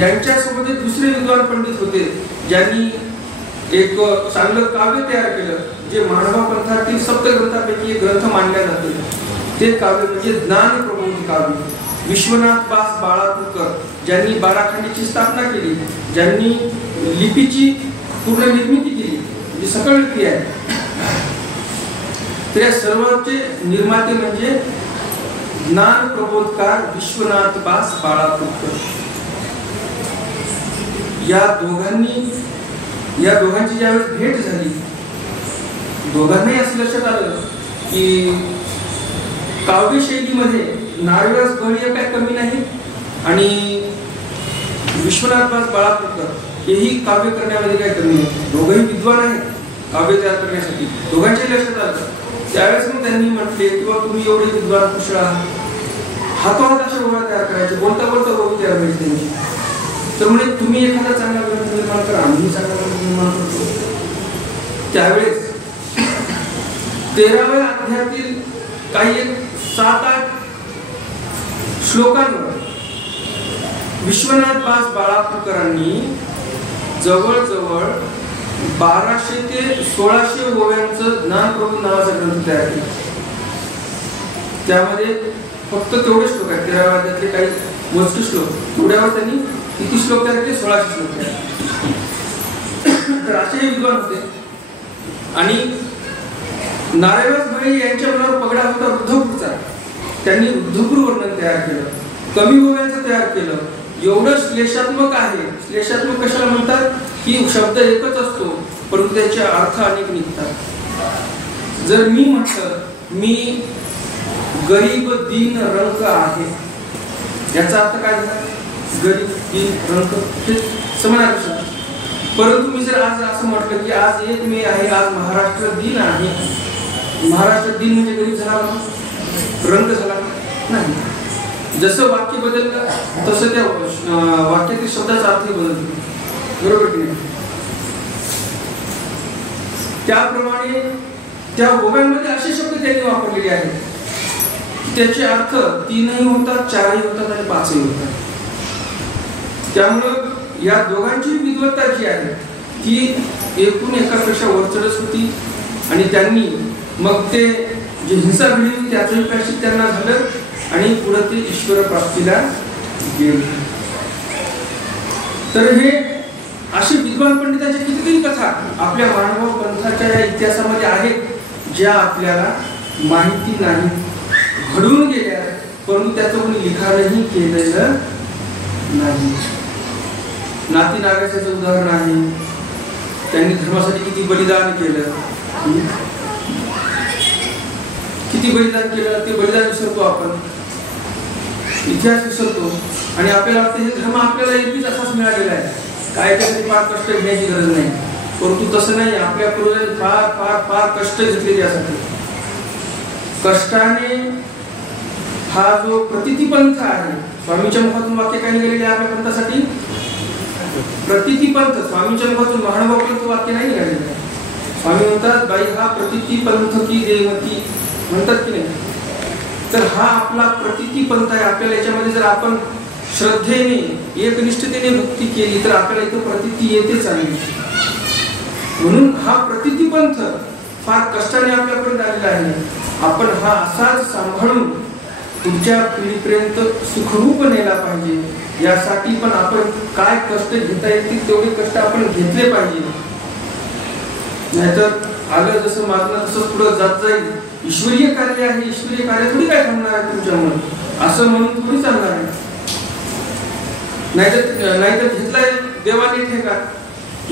यांच्यासोबत एक दुसरे विद्वान पंडित होते ज्यांनी एक चांगलं काव्य तयार केलं, जे मानवा पंथातील सप्तग्रंथापैकी एक ग्रंथ मानले जाते. ते काव्य म्हणजे ज्ञान प्रबोधी काव्य. विश्वनाथ बास बाळापूरकर ज्यांनी बाराखंडीची स्थापना केली, ज्यांनी लिपीची पूर्ण निर्मिती केली, जी सकळ लिपी आहे, त्या सर्वांचे निर्माते म्हणजे ज्ञान प्रबोधकार विश्वनाथ बास बाळापूरकर. या दोघांची ज्यावेळेस भेट झाली, दोघांनाही असं लक्षात आलं की काव्य शैलीमध्ये नार्वेस गवळी काय कमी नाही आणि विश्वनाथ बास बाळापूरकर हेही काव्य करण्यामध्ये काही कमी नाही. दोघंही विद्वान आहेत काव्य तयार करण्यासाठी. दोघांच्याही लक्षात आलं. त्यावेळेस मग त्यांनी म्हटले किंवा तुम्ही एवढे विद्वान कुशळ आहात, हातोहात अशा ओव्या तयार करायचे, बोलता बोलता ओवी तयार व्हायची त्यांची. तर म्हणजे तुम्ही एखादा चांगला ग्रंथ निर्माण करा, आम्ही चांगला ग्रंथ निर्माण करतो. त्यावेळेस 13व्या अध्यायातील काही एक 7-8 श्लोकांवर विश्वनाथ बास बाळापूरकरांनी जवळजवळ 1200 ते 1600 ओव्यांचं ज्ञानप्रबोध नावाचा ग्रंथ तयार केला. त्यामध्ये फक्त तेवढे श्लोक आहेत, 13व्या अध्यायातले काही मोजके श्लोक. तेवढ्यावर त्यांनी किती श्लोक तयार केले? 1600 श्लोक तयार. तर असे विद्वान होते. आणि नारायणदास गवळी यांच्या मनावर पगडा होता वृद्धपूरचा. त्यांनी वृद्धपूर वर्णन तयार केलं, कमी ओव्यांचं तयार केलं. एवढं श्लेषात्मक आहे. श्लेषात्मक कशाला म्हणतात की शब्द एकच असतो परंतु त्याचे अर्थ अनेक निघतात. जर मी म्हटलं मी गरीब दीन रंक आहे, याचा अर्थ काय झाला? गरीब दीन रंक हे समानार्थी. परंतु मी जर आज असं म्हटलं की आज 1 मे आहे, आज महाराष्ट्र दिन आहे, महाराष्ट्र दिन म्हणजे गरीब झाला, रंक झाला नाही. जसं वाक्य बदललं तसं त्या वाक्यातील शब्दाचा अर्थ बदलतो, बरोबर की नाही? त्याप्रमाणे त्या ओव्यांमध्ये असे शब्द त्यांनी वापरलेले आहेत, त्याचे अर्थ 3ही होतात, 4ही होतात आणि 5ही होतात. त्यामुळं या दोघांची विद्वत्ता जी आहे ती एकूण एकापेक्षा वरचढच होती. आणि त्यांनी मग ते जे हिंसा घडली त्याचंही प्रायश्चित्त त्यांना झालं आणि पुढे ते ईश्वर प्राप्तीला गेले. तर हे अशी विद्वान पंडितांच्या कितीतरी कथा आपल्या मानव पंथाच्या या इतिहासामध्ये आहेत, ज्या आपल्याला माहिती नाही, घडून गेल्या, परंतु त्याचं कोणी लिखाणही केलेलं नाही. नाती नागाचं उदाहरण आहे. त्यांनी धर्मासाठी किती बलिदान केलं, किती बलिदान केलं, ते बलिदान विसरतो आपण, इतिहास विसरतो आणि आपल्याला वाटतं हे धर्म आपल्याला एकच असाच मिळालेला आहे, काय त्यासाठी फार कष्ट घेण्याची गरज नाही. परंतु तसं नाही. आपल्या पूर्वजांनी फार फार फार कष्ट घेतले त्यासाठी. कष्टाने हा जो प्रतितीपंथ आहे, स्वामींच्या मुखातून वाक्य काय निघालेले आहे आपल्या पंथासाठी? प्रतितीपंथ. स्वामींच्या मुखातून महानुभावापर्यंत वाक्य नाही निघालेलं आहे. स्वामी म्हणतात बाई हा प्रतितीपंथ की देवती, म्हणतात की नाही? तर हा आपला प्रतितीपंथ आहे. आपल्याला याच्यामध्ये जर आपण श्रद्धेने एकनिष्ठतेने भक्ती केली तर आपल्याला इथं प्रतिती येते चांगली. म्हणून हा प्रतितीपंथ फार कष्टाने आपल्यापर्यंत आलेला आहे. आपण हा असाच सांभाळून पुढच्या पिढीपर्यंत सुखरूप नेला पाहिजे. यासाठी पण आपण काय कष्ट घेता येतील तेवढे कष्ट आपण घेतले पाहिजे. नाहीतर आलं जसं मागणं तसं पुढे जात जाईल. ईश्वरीय कार्य आहे, ईश्वरीय कार्य थोडी काय थांबणार आहे तुमच्यामुळे, असं म्हणून थोडी चालणार आहे. नाहीतर घेतलाय देवाने ठेका,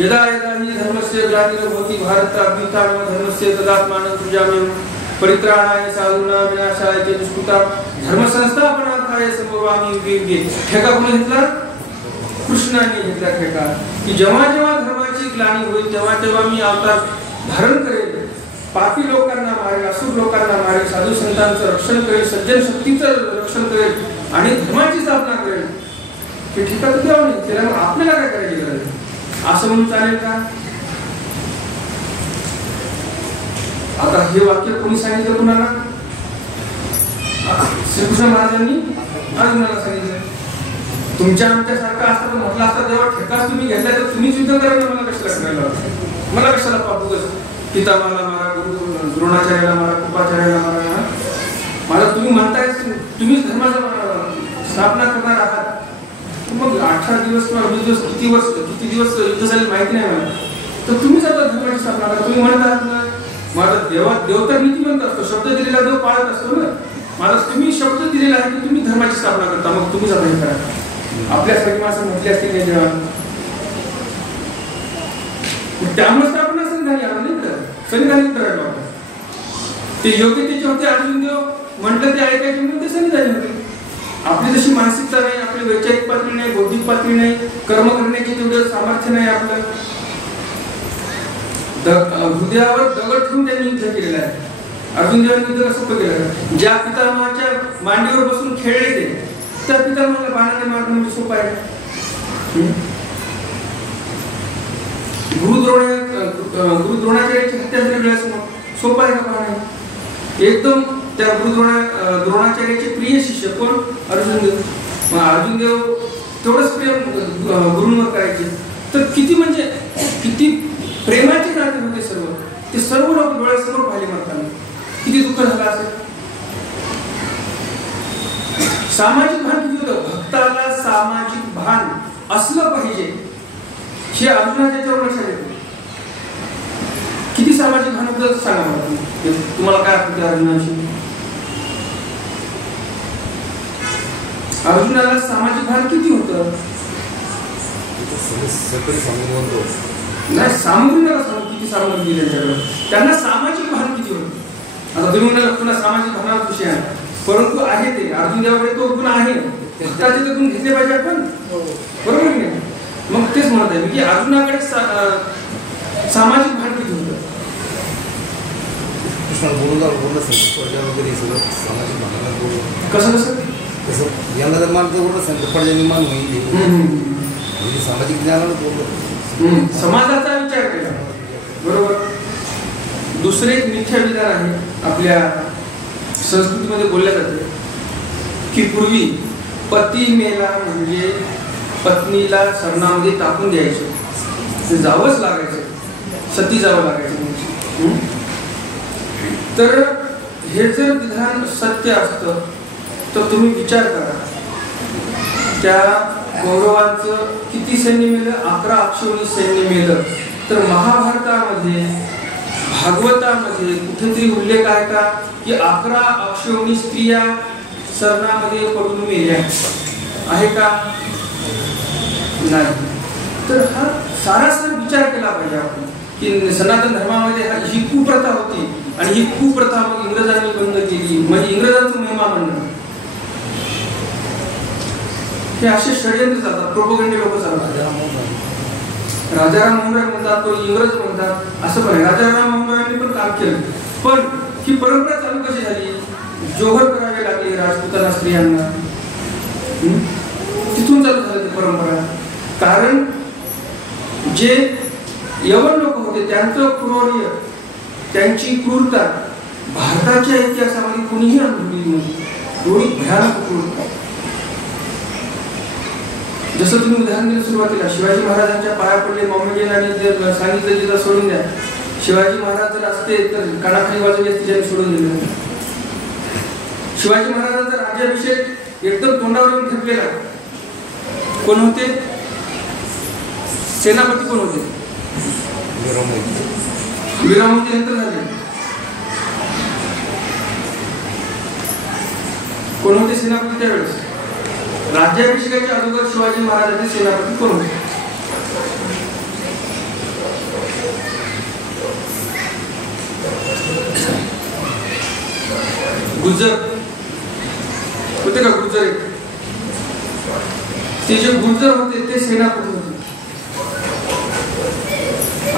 यदा यदा हि धर्मस्य ग्लानिर्भवति भारत अभ्युत्थानं धर्मस्य तदात्मानं सृजाम्यहं परित्राणाय साधूनां विनाशाय च दुष्कृतां धर्मसंस्थापनार्थाय संभवामि युगे युगे. ठेका कोणी घेतला? कृष्णाने घेतला ठेका की जेव्हा जेव्हा धर्माची ग्लानी होईल तेव्हा तेव्हा मी अवतार धारण करेल, पापी लोकांना मारेल, असुर लोकांना मारेल, साधू संतांचं रक्षण करेल, सज्जन शक्तीचं रक्षण करेल आणि धर्माची स्थापना करेल. हे ठेका तर द्यावं नाही, त्याला आपल्याला काय करायची गरज आहे असं म्हणून चालेल का? आता हे वाक्य कोणी सांगितलं कुणाला? श्रीकृष्ण महाराजांनी अर्जुनाला सांगितलं. तुमच्या आमच्यासारखा असता तर म्हटलं असता तेव्हा ठेकाच तुम्ही घेतला तर तुम्हीच युद्ध करायला मला कशाला करायला लावलं? मला कशाला पापू पितामहाला मारा, द्रोणाचार्याला मारा, कृपाचार्याला मारा. मला तुम्ही म्हणताय तुम्हीच धर्माचा स्थापना करणार आहात, मग 18 दिवस किंवा 20 दिवस किती दिवस युद्ध झाले माहिती नाही मला, तर तुम्हीच आता धर्माची स्थापना करा. तुम्ही म्हणत आहात ना माझा देव तर नीतिमंत असतो, शब्द दिलेला देव पाळत असतो ना. मला तुम्ही शब्द दिलेला आहे की तुम्ही धर्माची स्थापना करता, मग तुम्हीच आता हे करा. आपल्यासाठी असं म्हटले असते नाही देवा, त्यामुळे स्थापना संविधानिक करायला ते योग्य त्याचे होते. अर्जुन देव म्हटलं ते ऐकायचे म्हणून ते संविधानिक होते. आपली जशी मानसिकता नाही, आपली वैचारिक पातळी नाही, बौद्धिक पातळी नाही, कर्म करण्याचे तेवढं सामर्थ्य नाही आपलं. हृदयावर दगड ठेवून त्यांनी युद्ध केलेलं आहे. अर्जुन देवांनी युद्ध कसं केलं? ज्या पितामहाच्या मांडीवर बसून खेळले ते त्या पितामहाला बाणाने मारणं म्हणजे सोपं आहे. गुरु द्रोणाचार्याची हत्या झाली सोपं आहे का? बाण एकदम त्या द्रोणाचार्याचे प्रिय शिष्य कोण? अर्जुन देव. अर्जुन देव तेवढंच प्रेम गुरूंवर करायचे, तर किती म्हणजे किती प्रेमाचे नाते होते सर्व. ते सर्व लोक डोळ्यासमोर पाहिले मारताना किती दुःख झालं असेल. सामाजिक भान किती होतं? भक्ताला सामाजिक भान असलं पाहिजे हे अर्जुनाच्या याच्यावर लक्षात येतं. किती सामाजिक भान होतं सांगा मला, तुम्हाला काय आठवतं अर्जुनाशी? अर्जुनाला सामाजिक भान किती होतं? नाही, सामग्री नका सांगू किती सामग्री त्यांच्याकडे. त्यांना सामाजिक भान किती होतं? आता तुम्ही म्हणाल पुन्हा सामाजिक भानावर विषय आहे, परंतु आहे ते अर्जुन देवाकडे तो गुण आहे. त्याचे तर गुण घेतले पाहिजे आपण, बरोबर नाही? मग तेच म्हणत आहे की अर्जुनाकडे सामाजिक भान किती होतं? कसं कसं यांना जर मानतो निर्माण होईल सामाजिक ज्ञानाला समाजाचा विचार केला, बरोबर. दुसरे एक मिथ्या विधान आहे आपल्या संस्कृतीमध्ये बोलल्या जाते की पूर्वी पती मेला म्हणजे पत्नीला सरणामध्ये टाकून द्यायचं, ते जावंच लागायचं, सती जावं लागायचं. तर हे जर विधान सत्य असतं तर तुम्ही विचार करा त्या कौरवांचं किती सैन्य मेलं? 11 अक्षौहिणी सैन्य मेलं. तर महाभारतामध्ये भागवतामध्ये कुठेतरी उल्लेख आहे का की 11 अक्षौहिणी स्त्रिया सरणामध्ये पडून मेल्या आहे का? नाही. तर हा सारासार विचार केला पाहिजे आपण की सनातन धर्मामध्ये ही कुप्रथा होती आणि ही कुप्रथा मग इंग्रजांनी बंद केली, म्हणजे इंग्रजांचं महिमा म्हणणं. हे असे षडयंत्र चालतात, प्रोपगंडे लोक चालतात. राजाराम मोहन राय म्हणतात, तो इंग्रज म्हणतात, असं पण आहे. राजाराम मोहन रायांनी पण काम केलं, पण ही परंपरा चालू कशी झाली? जोहर करावे लागले राजपुतांना, स्त्रियांना. तिथून चालू झाली ती परंपरा. कारण जे यवन लोक होते त्यांचं क्रौर्य, त्यांची क्रूरता भारताच्या इतिहासामध्ये कोणीही अनुभवली नव्हती. एवढी भयानक क्रूरता. जसं तुम्ही उदाहरण दिलं सुरुवातीला, शिवाजी महाराजांच्या पाया पडले मॉमेडियन जर सांगितलं तिला सोडून द्या. शिवाजी महाराज जर असते तर कानाखाली वाजवले असते, ज्यांनी सोडून दिलं. शिवाजी महाराजांचा राज्याभिषेक एकदम तोंडावर येऊन ठेपलेला. कोण होते? सेनापती कोण होते? वीरामोहिते नंतर झाले. कोण होते सेनापती त्यावेळेस? राज्याभिषेकाच्या अगोदर शिवाजी महाराजांचे सेनापती कोण होते? गुर्जर होते का, गुर्जर एक, ते जे गुर्जर होते ते सेनापती होते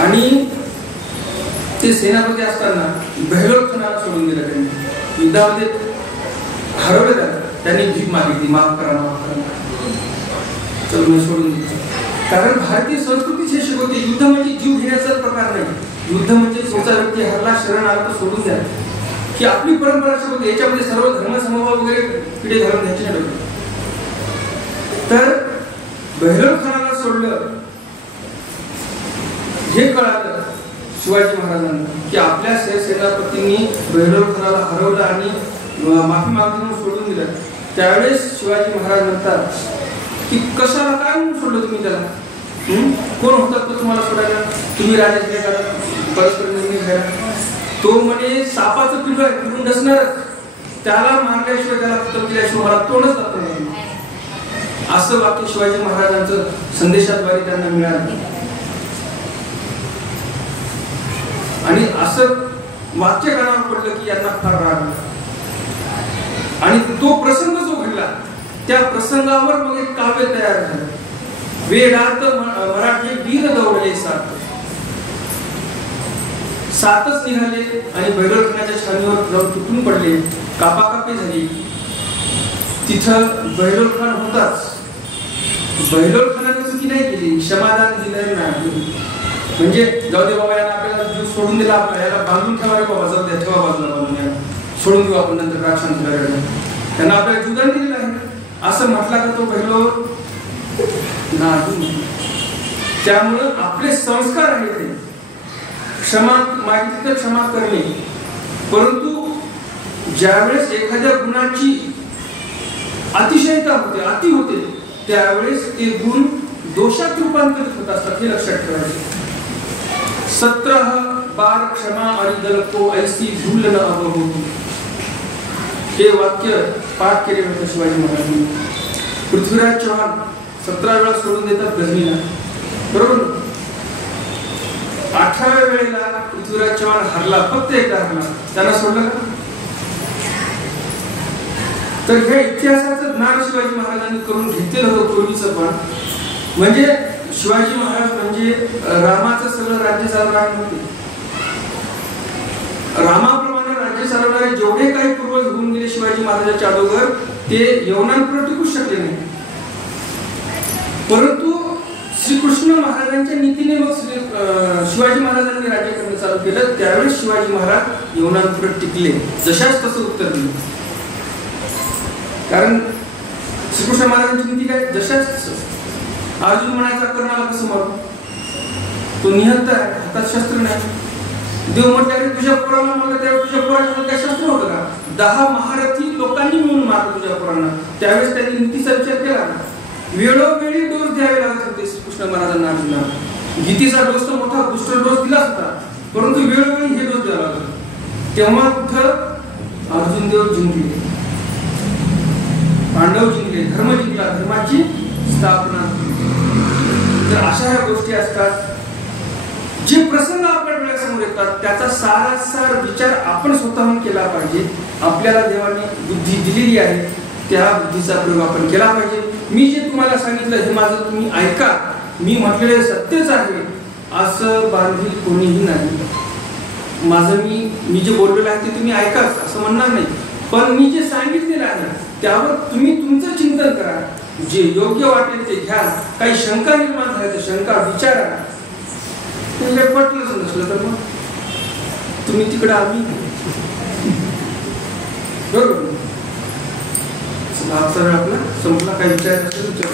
आणि ते सेनापती असताना बेहलोल खानाला सोडून दिलं त्यांनी. युद्धामध्ये हरवलं त्याला, त्यांनी भीक मागितली, माफ करा माफ करा, चल सोडून दिलं. कारण भारतीय संस्कृती हे शिकवते युद्ध म्हणजे जीव घेण्याचा प्रकार नाही. युद्ध म्हणजे तुमचा व्यक्ती हरला, शरण आला तर सोडून द्या, की आपली परंपरा शिकवते. याच्यामध्ये सर्व धर्म समभाव वगैरे पिढे घालून घ्यायचे नाही. तर बेहलोल खानाला सोडलं हे कळालं शिवाजी महाराजांना की आपल्या सेनापतींनी बेहलोल खानाला हरवलं आणि माफी मागणी म्हणून सोडून दिलं. त्यावेळेस शिवाजी महाराज म्हणतात की कशाला, काय म्हणून सोडलं तुम्ही त्याला? कोण होता तो तुम्हाला सोडायला? तुम्ही राजा परस्पर निर्णय घ्यायला. तो म्हणे सापाचं पिल्लू आहे, पिळून डसणारच, त्याला मारल्याशिवाय, त्याला खतम केल्याशिवाय मला तोंडच जात नाही. असं वाक्य शिवाजी महाराजांचं संदेशाद्वारे त्यांना मिळालं. आणि असं वाक्य कानावर पडलं की यांना फार राग. आणि तो प्रसंग जो घडला त्या प्रसंगावर मग एक काव्य तयार झालं. वेडात मराठी वीर दौडले सात, सातच निघाले आणि बेहलोल खानाच्या छातीवर जाऊन तुटून पडले, कापाकापी झाली. तिथं बेहलोल खान होताच. बेहलोल खानाने चुकी नाही केली, क्षमादान दिलं नाही. म्हणजे जाऊ दे बाबा, याला आपल्याला जीव सोडून दिला, आपला याला बांधून ठेवा रे बाबा, जाऊ द्या, ठेवा बाजूला बांधून, याला सोडून देऊ आपण, नंतर राग शांत करायला. त्यांना आपल्याला जीवदान दिलेलं आहे असं म्हटला का तो बेहलोल नाही. त्यामुळं आपले संस्कार आहेत ते क्षमा मागितली तर क्षमा करणे. परंतु ज्यावेळेस एखाद्या गुणाची अतिशयता होते, अति होते, त्यावेळेस ते गुण दोषात रूपांतरित होत असतात, हे लक्षात ठेवायचे. 17 बार क्षमा अरिदल को ऐसी भूल न अब होती, हे वाक्य पाठ केले होते शिवाजी महाराजांनी. पृथ्वीराज चव्हाण 17 वेळा सोडून देतात गजनीला, बरोबर. 18व्या वेळेला पृथ्वीराज चव्हाण हरला, फक्त एकदा हरला, त्यांना सोडलं का? तर हे इतिहासाचं ज्ञान शिवाजी महाराजांनी करून घेतलेलं होतं पूर्वीचं. पण म्हणजे शिवाजी महाराज म्हणजे रामाचं सगळं राज्य चालवणार नव्हते. रामाप्रमाणे राज्य चालवणारे जेवढे काही पूर्वज होऊन गेले शिवाजी महाराजांच्या अगोदर, ते यवनांपुढे टिकू शकले नाही. परंतु श्रीकृष्ण महाराजांच्या नीतीने मग शिवाजी महाराजांनी राज्य करणं चालू केलं. त्यावेळेस शिवाजी महाराज यवनांपुढे टिकले, जशाच तसं उत्तर दिलं. कारण श्रीकृष्ण महाराजांची नीती काय, जशाच तसं. अर्जुन म्हणायचा कर्णाला कसं मारू, तो निहत्त आहे, हातात शस्त्र नाही. देव म्हटल्याने तुझ्या पोराला म्हणलं, त्यावेळेस तुझ्या पोराच्या काय शस्त्र होतं का? 10 महारथी लोकांनी मिळून मारलं तुझ्या पोरांना. त्यावेळेस त्यांनी नीतीचा विचार केला. वेळोवेळी डोस द्यावे लागत होते श्रीकृष्ण महाराजांना अर्जुनाला. गीतेचा डोस तर मोठा बूस्टर डोस दिला होता, परंतु वेळोवेळी हे डोस द्यावा लागला. तेव्हा कुठं अर्जुन देव जिंकले, पांडव जिंकले, धर्म जिंकला, धर्माची स्थापना. तर अशा ह्या गोष्टी असतात. जे प्रसंग आपल्या डोळ्यासमोर येतात त्याचा सारासार विचार आपण स्वतःहून केला पाहिजे. आपल्याला देवाने बुद्धी दिलेली आहे, त्या बुद्धीचा प्रयोग आपण केला पाहिजे. मी जे तुम्हाला सांगितलं हे माझं तुम्ही ऐका, मी म्हटलेले सत्यच आहे असं बांधील कोणीही नाही. माझं मी जे बोललेलं आहे ते तुम्ही ऐकाच असं म्हणणार नाही. पण मी जे सांगितलेलं आहे त्यावर तुम्ही तुमचं चिंतन करा, जे योग्य वाटेल ते घ्या. काही शंका निर्माण झाल्या तर शंका विचारा. तुम्ही पटलंच नसलं तर मग तुम्ही तिकडं, आम्ही बरोबर. आपला संपला, काही विचार असेल विचार.